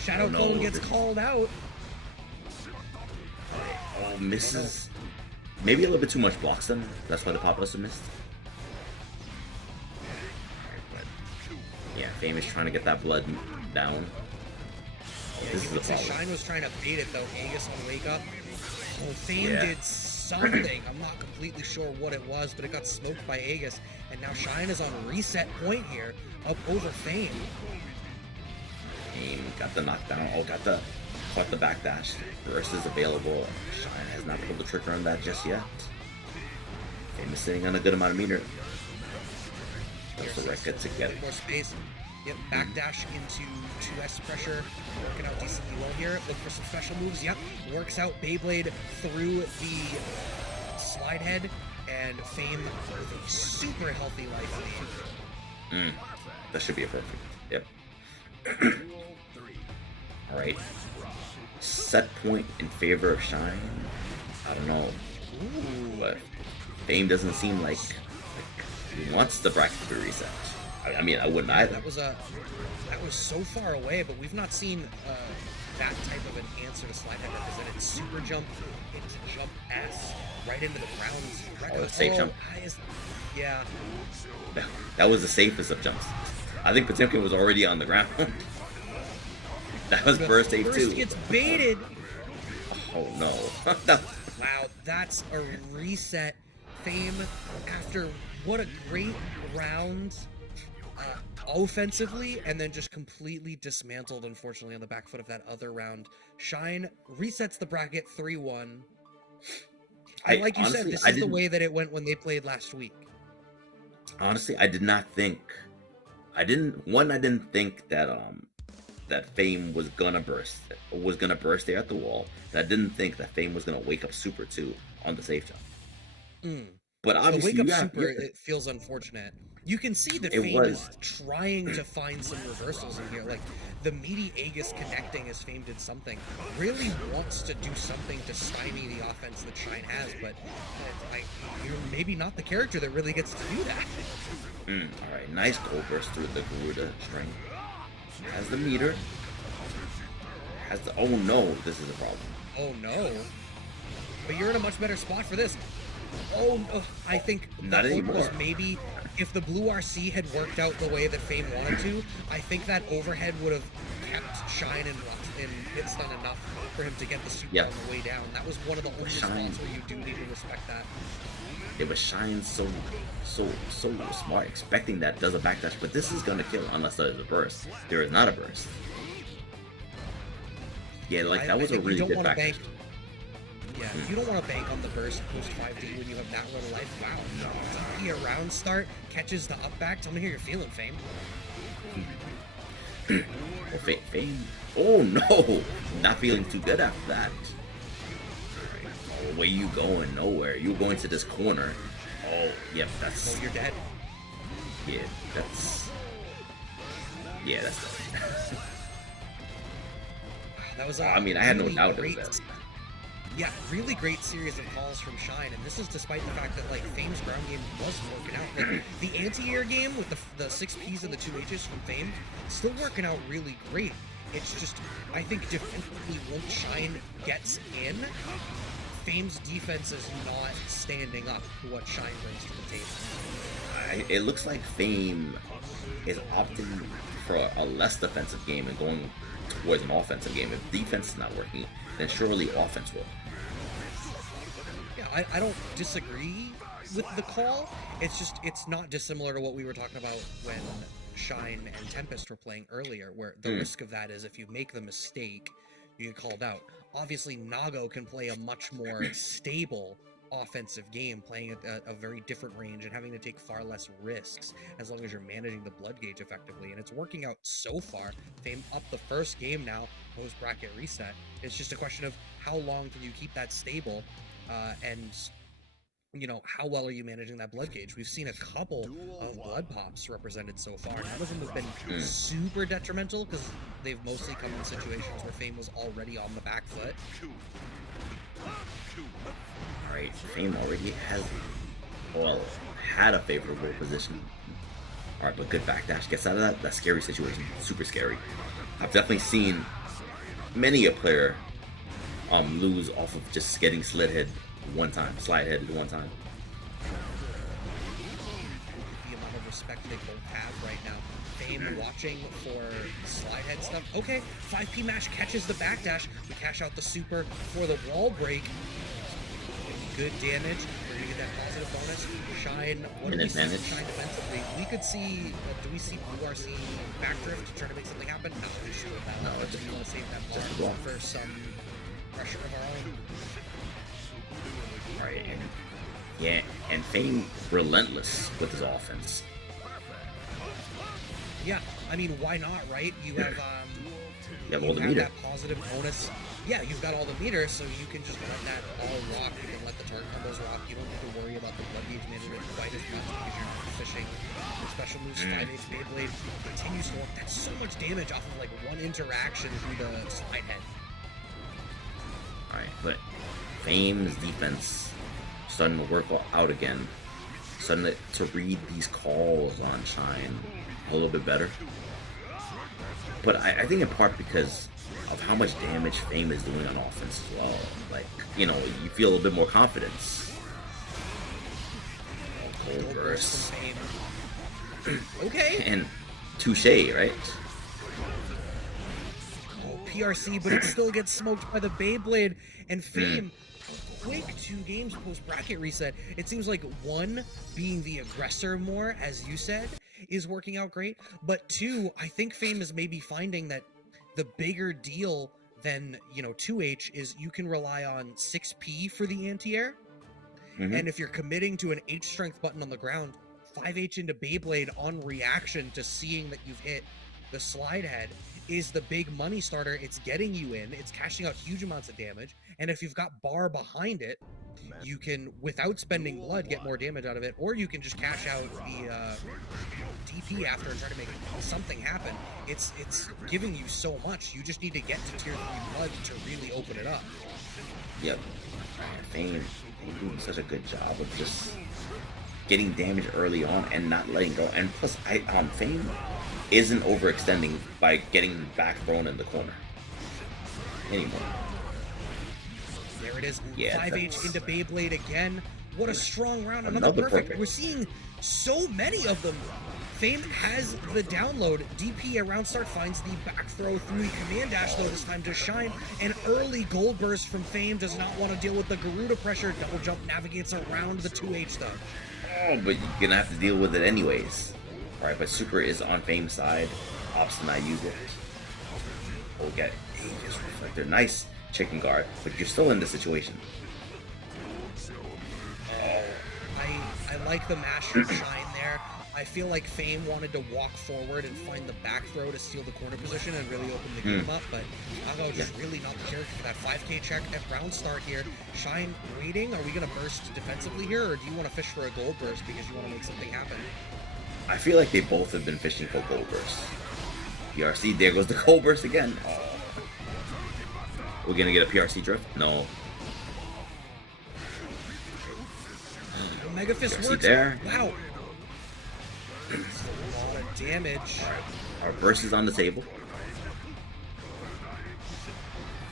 Shadow Clone gets called out. Oh, misses. Maybe a little bit too much blocks them. That's why the Pop Buster missed. But yeah, Fame is trying to get that blood down. Yeah, this is the problem. Shine was trying to bait it though. Aegis on wake up. Oh, Fame did something. I'm not completely sure what it was, but it got smoked by Aegis. And now Shine is on reset point here, up over Fame. Fame got the knockdown. Oh, got the caught the backdash. Burst is available. Shine has not pulled the trigger on that just yet. Fame is sitting on a good amount of meter. That's the record to get it. More space. Yep, backdash into 2S pressure. Working out decently well here. Look for some special moves. Yep, works out Beyblade through the slide head. And Fame with a super healthy life. That should be a perfect. Yep. Alright. Set point in favor of Shine. I don't know. But Fame doesn't seem like he wants the bracket to be reset. I mean, I wouldn't either. That was so far away, but we've not seen that type of an answer to slide head represented. Super jump into jump S right into the ground. Oh, safe jump. Yeah. That was the safest of jumps. I think Potemkin was already on the ground. That was burst save too. Burst gets baited. Oh no. Wow, that's a reset. Fame, after what a great round offensively, and then just completely dismantled, unfortunately, on the back foot of that other round. Shine resets the bracket 3-1. And like you said, this is the way that it went when they played last week. Honestly, I did not think. I didn't think that that Fame was gonna burst there at the wall. And I didn't think that Fame was gonna wake up Super 2 on the safe jump. But obviously, the wake up Super, it feels unfortunate. You can see that Fame is trying to find some reversals in here. Like, the meaty Aegis connecting as Fame did something. Really wants to do something to stymie the offense that Shine has, but you're maybe not the character that really gets to do that. Alright, nice gold burst through the Garuda string. Has the meter. Has the... Oh no, this is a problem. Oh no. But you're in a much better spot for this. Oh no, I think not anymore. Was maybe if the blue RC had worked out the way that Fame wanted to, I think that overhead would have kept Shine in hit stun enough for him to get the super on the way down. That was one of the only spots where you do need to respect that. It was Shine so smart, expecting that does a backdash, but this is gonna kill unless there's a burst. There is not a burst. Yeah, like that was a really good backdash. Yeah, you don't want to bank on the burst post 5D when you have that little life. Wow, DP a round start, catches the up back. Tell me how you're feeling, Fame. Well, Fame. Oh no, not feeling too good after that. Where you going? Nowhere. You're going to this corner. Oh, yep, that's... Oh, you're dead. Yeah, that's... Yeah, that's... That was I mean, I had no doubt it was that. Yeah, really great series of calls from Shine, and this is despite the fact that, like, Fame's ground game wasn't working out. Like, the anti-air game with the 6 Ps and the 2 Hs from Fame, still working out really great. It's just, I think defensively, once Shine gets in, Fame's defense is not standing up to what Shine brings to the table. It looks like Fame is opting for a less defensive game and going towards an offensive game. If defense is not working, then surely offense will. Yeah, I don't disagree with the call. It's just, it's not dissimilar to what we were talking about when Shine and Tempest were playing earlier, where the risk of that is if you make the mistake, you get called out. Obviously, Nago can play a much more stable offensive game, playing at a very different range and having to take far less risks as long as you're managing the blood gauge effectively. And it's working out so far. Fame up the first game now, post-bracket reset. It's just a question of how long can you keep that stable and, you know, how well are you managing that blood gauge? We've seen a couple of blood pops represented so far. None of them have been super detrimental because they've mostly come in situations where Fame was already on the back foot. Alright, Fame already had a favorable position. Alright, but good backdash. Gets out of that scary situation. Super scary. I've definitely seen many a player lose off of just getting slide headed one time. The amount of respect they both have right now. Fame watching for slide head stuff. Okay, 5P mash catches the backdash. We cash out the super for the wall break. Good damage. You're gonna get that positive bonus. Shine, what An do we see advantage. from Shine defensively? We could see, do we see URC backdrift to try to make something happen? No, we just go with that. No, Do it's we want to save that just a bar block. for some pressure of our own? Right, and yeah, and Fame relentless with his offense. Yeah, I mean, why not, right? You have You have all the meter. that positive bonus. Yeah, you've got all the meter, so you can just let that all rock. You can let the target combos rock. You don't have to worry about the blood gauge management quite as much because you're not fishing your special moves. 5H Beyblade continues to work. That's so much damage off of like one interaction through the slide head. Alright, but Fame's defense starting to work out again. Starting to read these calls on Shine a little bit better. But I think in part because of how much damage Fame is doing on offense as well. Like, you know, you feel a little bit more confidence. Cold burst. Okay. And touche, right? Oh, PRC, but it still gets smoked by the Beyblade. And Fame, quick 2 games post bracket reset. It seems like 1, being the aggressor more, as you said, is working out great. But 2, I think Fame is maybe finding that the bigger deal than, you know, 2H is you can rely on 6P for the anti-air. And if you're committing to an H strength button on the ground, 5H into Beyblade on reaction to seeing that you've hit the slide head is the big money starter. It's getting you in, it's cashing out huge amounts of damage, and if you've got bar behind it, you can, without spending blood, get more damage out of it, or you can just cash out the DP after and try to make something happen. It's giving you so much. You just need to get to tier 3 blood to really open it up. Yep. Fame doing such a good job of just getting damage early on and not letting go. And plus, Fame isn't overextending by getting back thrown in the corner anymore. There it is. Yeah, 5H into Beyblade again. What a strong round. Another Perfect. perfect. We're seeing so many of them. Fame has the download. DP around start finds the back throw through the command dash, though this time to Shine. An early gold burst from Fame. Does not want to deal with the Garuda pressure. Double jump navigates around the 2H though. Oh, but you're gonna have to deal with it anyways. Alright, but Super is on Fame's side. Opts not use it. Oh, get Aegis Reflector. Nice chicken guard, but you're still in this situation. I like the mash from Shine there. I feel like Fame wanted to walk forward and find the back throw to steal the corner position and really open the game up, but Ago just really not the character for that 5K check at round start here. Shine waiting. Are we going to burst defensively here, or do you want to fish for a gold burst because you want to make something happen? I feel like they both have been fishing for gold burst. PRC, there goes the gold burst again. Oh. We're gonna get a PRC drift? No. Mega Fist PRC works. there. Wow. That's a lot of damage. Our burst is on the table.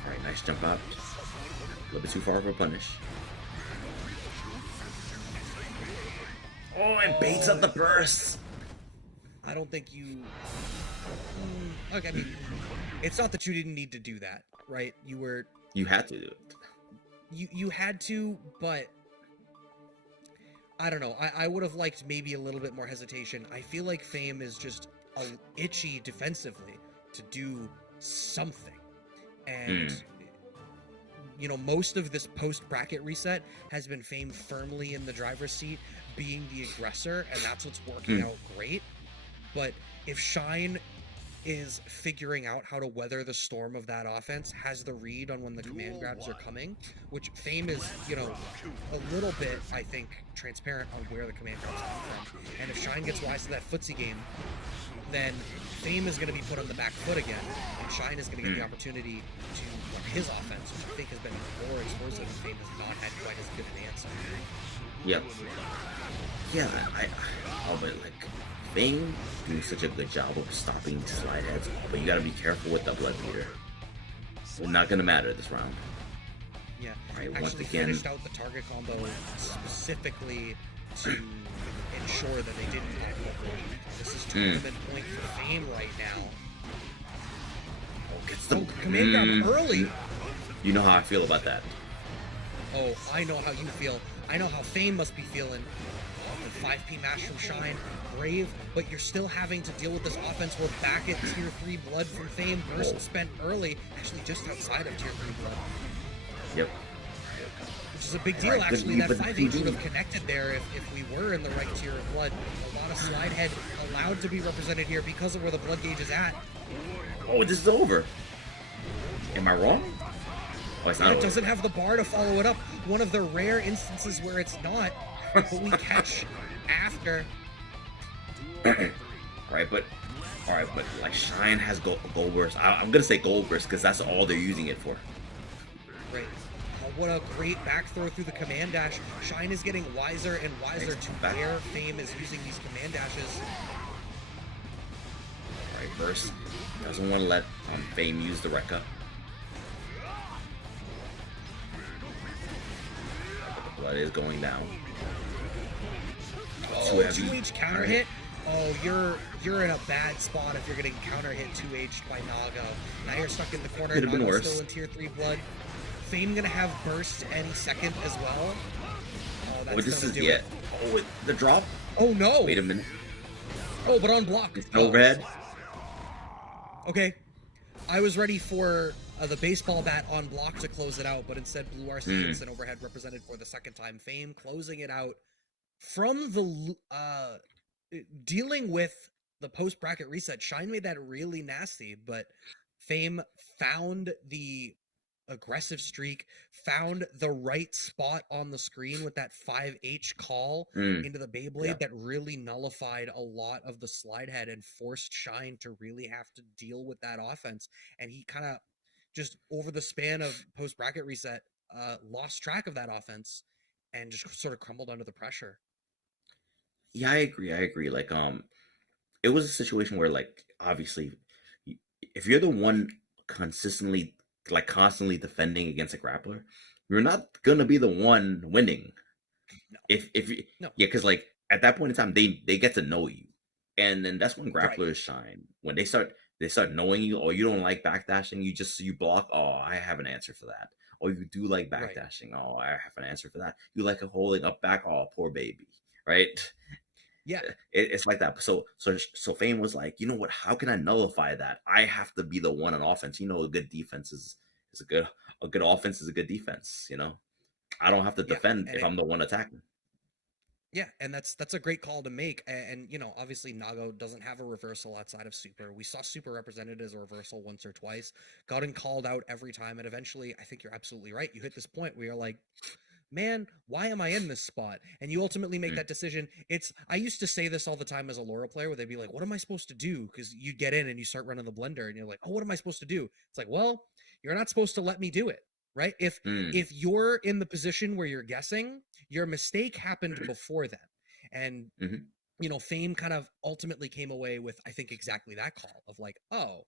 Alright, nice jump out. A little bit too far of a punish. Oh, and baits up the burst. I don't think you... Okay, I mean, it's not that you didn't need to do that, right? You had to do it. You had to, but... I don't know. I would have liked maybe a little bit more hesitation. I feel like Fame is just itchy defensively to do something. And... You know, most of this post-bracket reset has been Fame firmly in the driver's seat, being the aggressor, and that's what's working out great. But if Shine is figuring out how to weather the storm of that offense, has the read on when the command grabs are coming, which Fame is, you know, a little bit, I think, transparent on where the command grabs come from. And if Shine gets wise to that footsie game, then Fame is going to be put on the back foot again, and Shine is going to get the opportunity to run his offense, which I think has been more explosive, and Fame has not had quite as good an answer. Yep. Yeah, but like, Fame doing such a good job of stopping slide heads, but you gotta be careful with the blood meter. It's not gonna matter this round. Yeah, right, actually once again, finished out the target combo specifically to ensure that they didn't pop over. This is tournament point for Fame right now. Oh, gets the command grab early. You know how I feel about that. Oh, I know how you feel. I know how Fame must be feeling. The 5P mash from Shine, Brave, but you're still having to deal with this offense. We're back at Tier 3 Blood from Fame. Burst spent early, actually just outside of Tier 3 Blood. Yep. Which is a big deal, actually. That 5H would have connected there if we were in the right tier of Blood. A lot of slide head allowed to be represented here because of where the Blood gauge is at. Oh, this is over. Am I wrong? Oh, it's not. It doesn't have the bar to follow it up. One of the rare instances where it's not, but we catch after. All right, but like Shine has gold burst. I'm gonna say gold burst because that's all they're using it for. Right. What a great back throw through the command dash. Shine is getting wiser and wiser to where Fame is using these command dashes. All right, burst doesn't want to let Fame use the Rekka. The blood is going down. Oh, 2H counter hit. Oh, you're in a bad spot if you're getting counter hit 2H'd by Nago. Now you're stuck in the corner. Could have been worse. Still in Tier 3 Blood. Fame gonna have burst any second as well. Oh, that's this is it. Oh, the drop. Oh no! Wait a minute. Oh, but on block. It's overhead. Okay, I was ready for the baseball bat on block to close it out, but instead Blue RC hits an overhead represented for the second time. Fame closing it out from the dealing with the post bracket reset. Shine made that really nasty, but Fame found the aggressive streak, found the right spot on the screen with that 5H call into the Beyblade that really nullified a lot of the slide head and forced Shine to really have to deal with that offense. And he kind of just over the span of post bracket reset lost track of that offense and just sort of crumbled under the pressure. Yeah, I agree. Like, it was a situation where, like, obviously, if you're the one consistently, like, constantly defending against a grappler, you're not gonna be the one winning. No. If you, yeah, because like at that point in time, they get to know you, and then that's when grapplers shine. When they start knowing you. Oh, you don't like backdashing, you block. Oh, I have an answer for that. Oh, you do like backdashing. Oh, I have an answer for that. You like a holding up back. Oh, poor baby. Right? Yeah, it's like that. So Fame was like, you know what? How can I nullify that? I have to be the one on offense. You know, a good defense is a good offense is a good defense. You know, I don't have to defend if I'm the one attacking. Yeah, and that's a great call to make. And you know, obviously Nago doesn't have a reversal outside of Super. We saw Super represented as a reversal once or twice, gotten called out every time, and eventually, I think you're absolutely right. You hit this point where you're like, man, why am I in this spot? And you ultimately make that decision. I used to say this all the time as a Laura player where they'd be like, what am I supposed to do? Because you get in and you start running the blender and you're like, oh, what am I supposed to do? It's like, well, you're not supposed to let me do it, right? If you're in the position where you're guessing, your mistake happened before then. And, you know, Fame kind of ultimately came away with, I think, exactly that call of like, oh,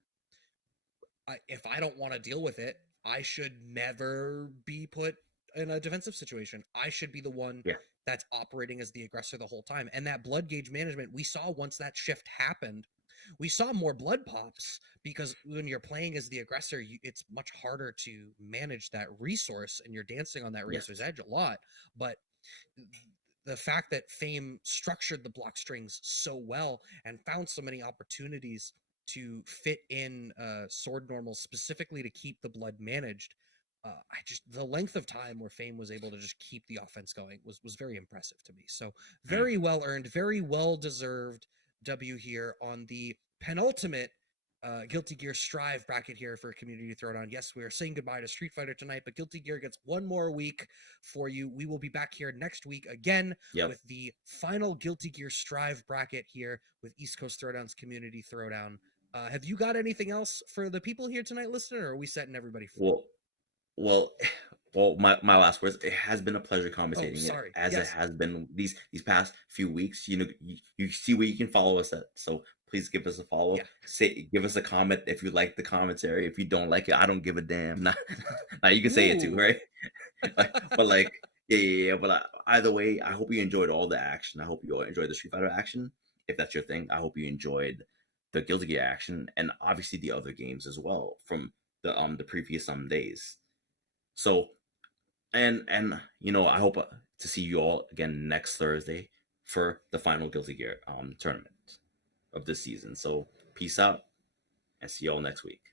if I don't want to deal with it, I should never be put in a defensive situation. I should be the one that's operating as the aggressor the whole time. And that blood gauge management, we saw once that shift happened, we saw more blood pops because when you're playing as the aggressor, it's much harder to manage that resource and you're dancing on that razor's edge a lot. But the fact that Fame structured the block strings so well and found so many opportunities to fit in sword normals specifically to keep the blood managed, the length of time where Fame was able to just keep the offense going was very impressive to me. So very well earned, very well deserved W here on the penultimate Guilty Gear Strive bracket here for Community Throwdown. Yes, we are saying goodbye to Street Fighter tonight, but Guilty Gear gets one more week for you. We will be back here next week again with the final Guilty Gear Strive bracket here with East Coast Throwdown's Community Throwdown. Have you got anything else for the people here tonight, listener, or are we setting everybody free? Well, my last words. It has been a pleasure conversating it has been these past few weeks. You know, you see where you can follow us at. So please give us a follow. Give us a comment if you like the commentary. If you don't like it, I don't give a damn. Now you can say it too, right? But like, But either way, I hope you enjoyed all the action. I hope you enjoyed the Street Fighter action. If that's your thing, I hope you enjoyed the Guilty Gear action and obviously the other games as well from the previous days. So And you know, I hope to see you all again next Thursday for the final Guilty Gear tournament of this season. So peace out and see you all next week.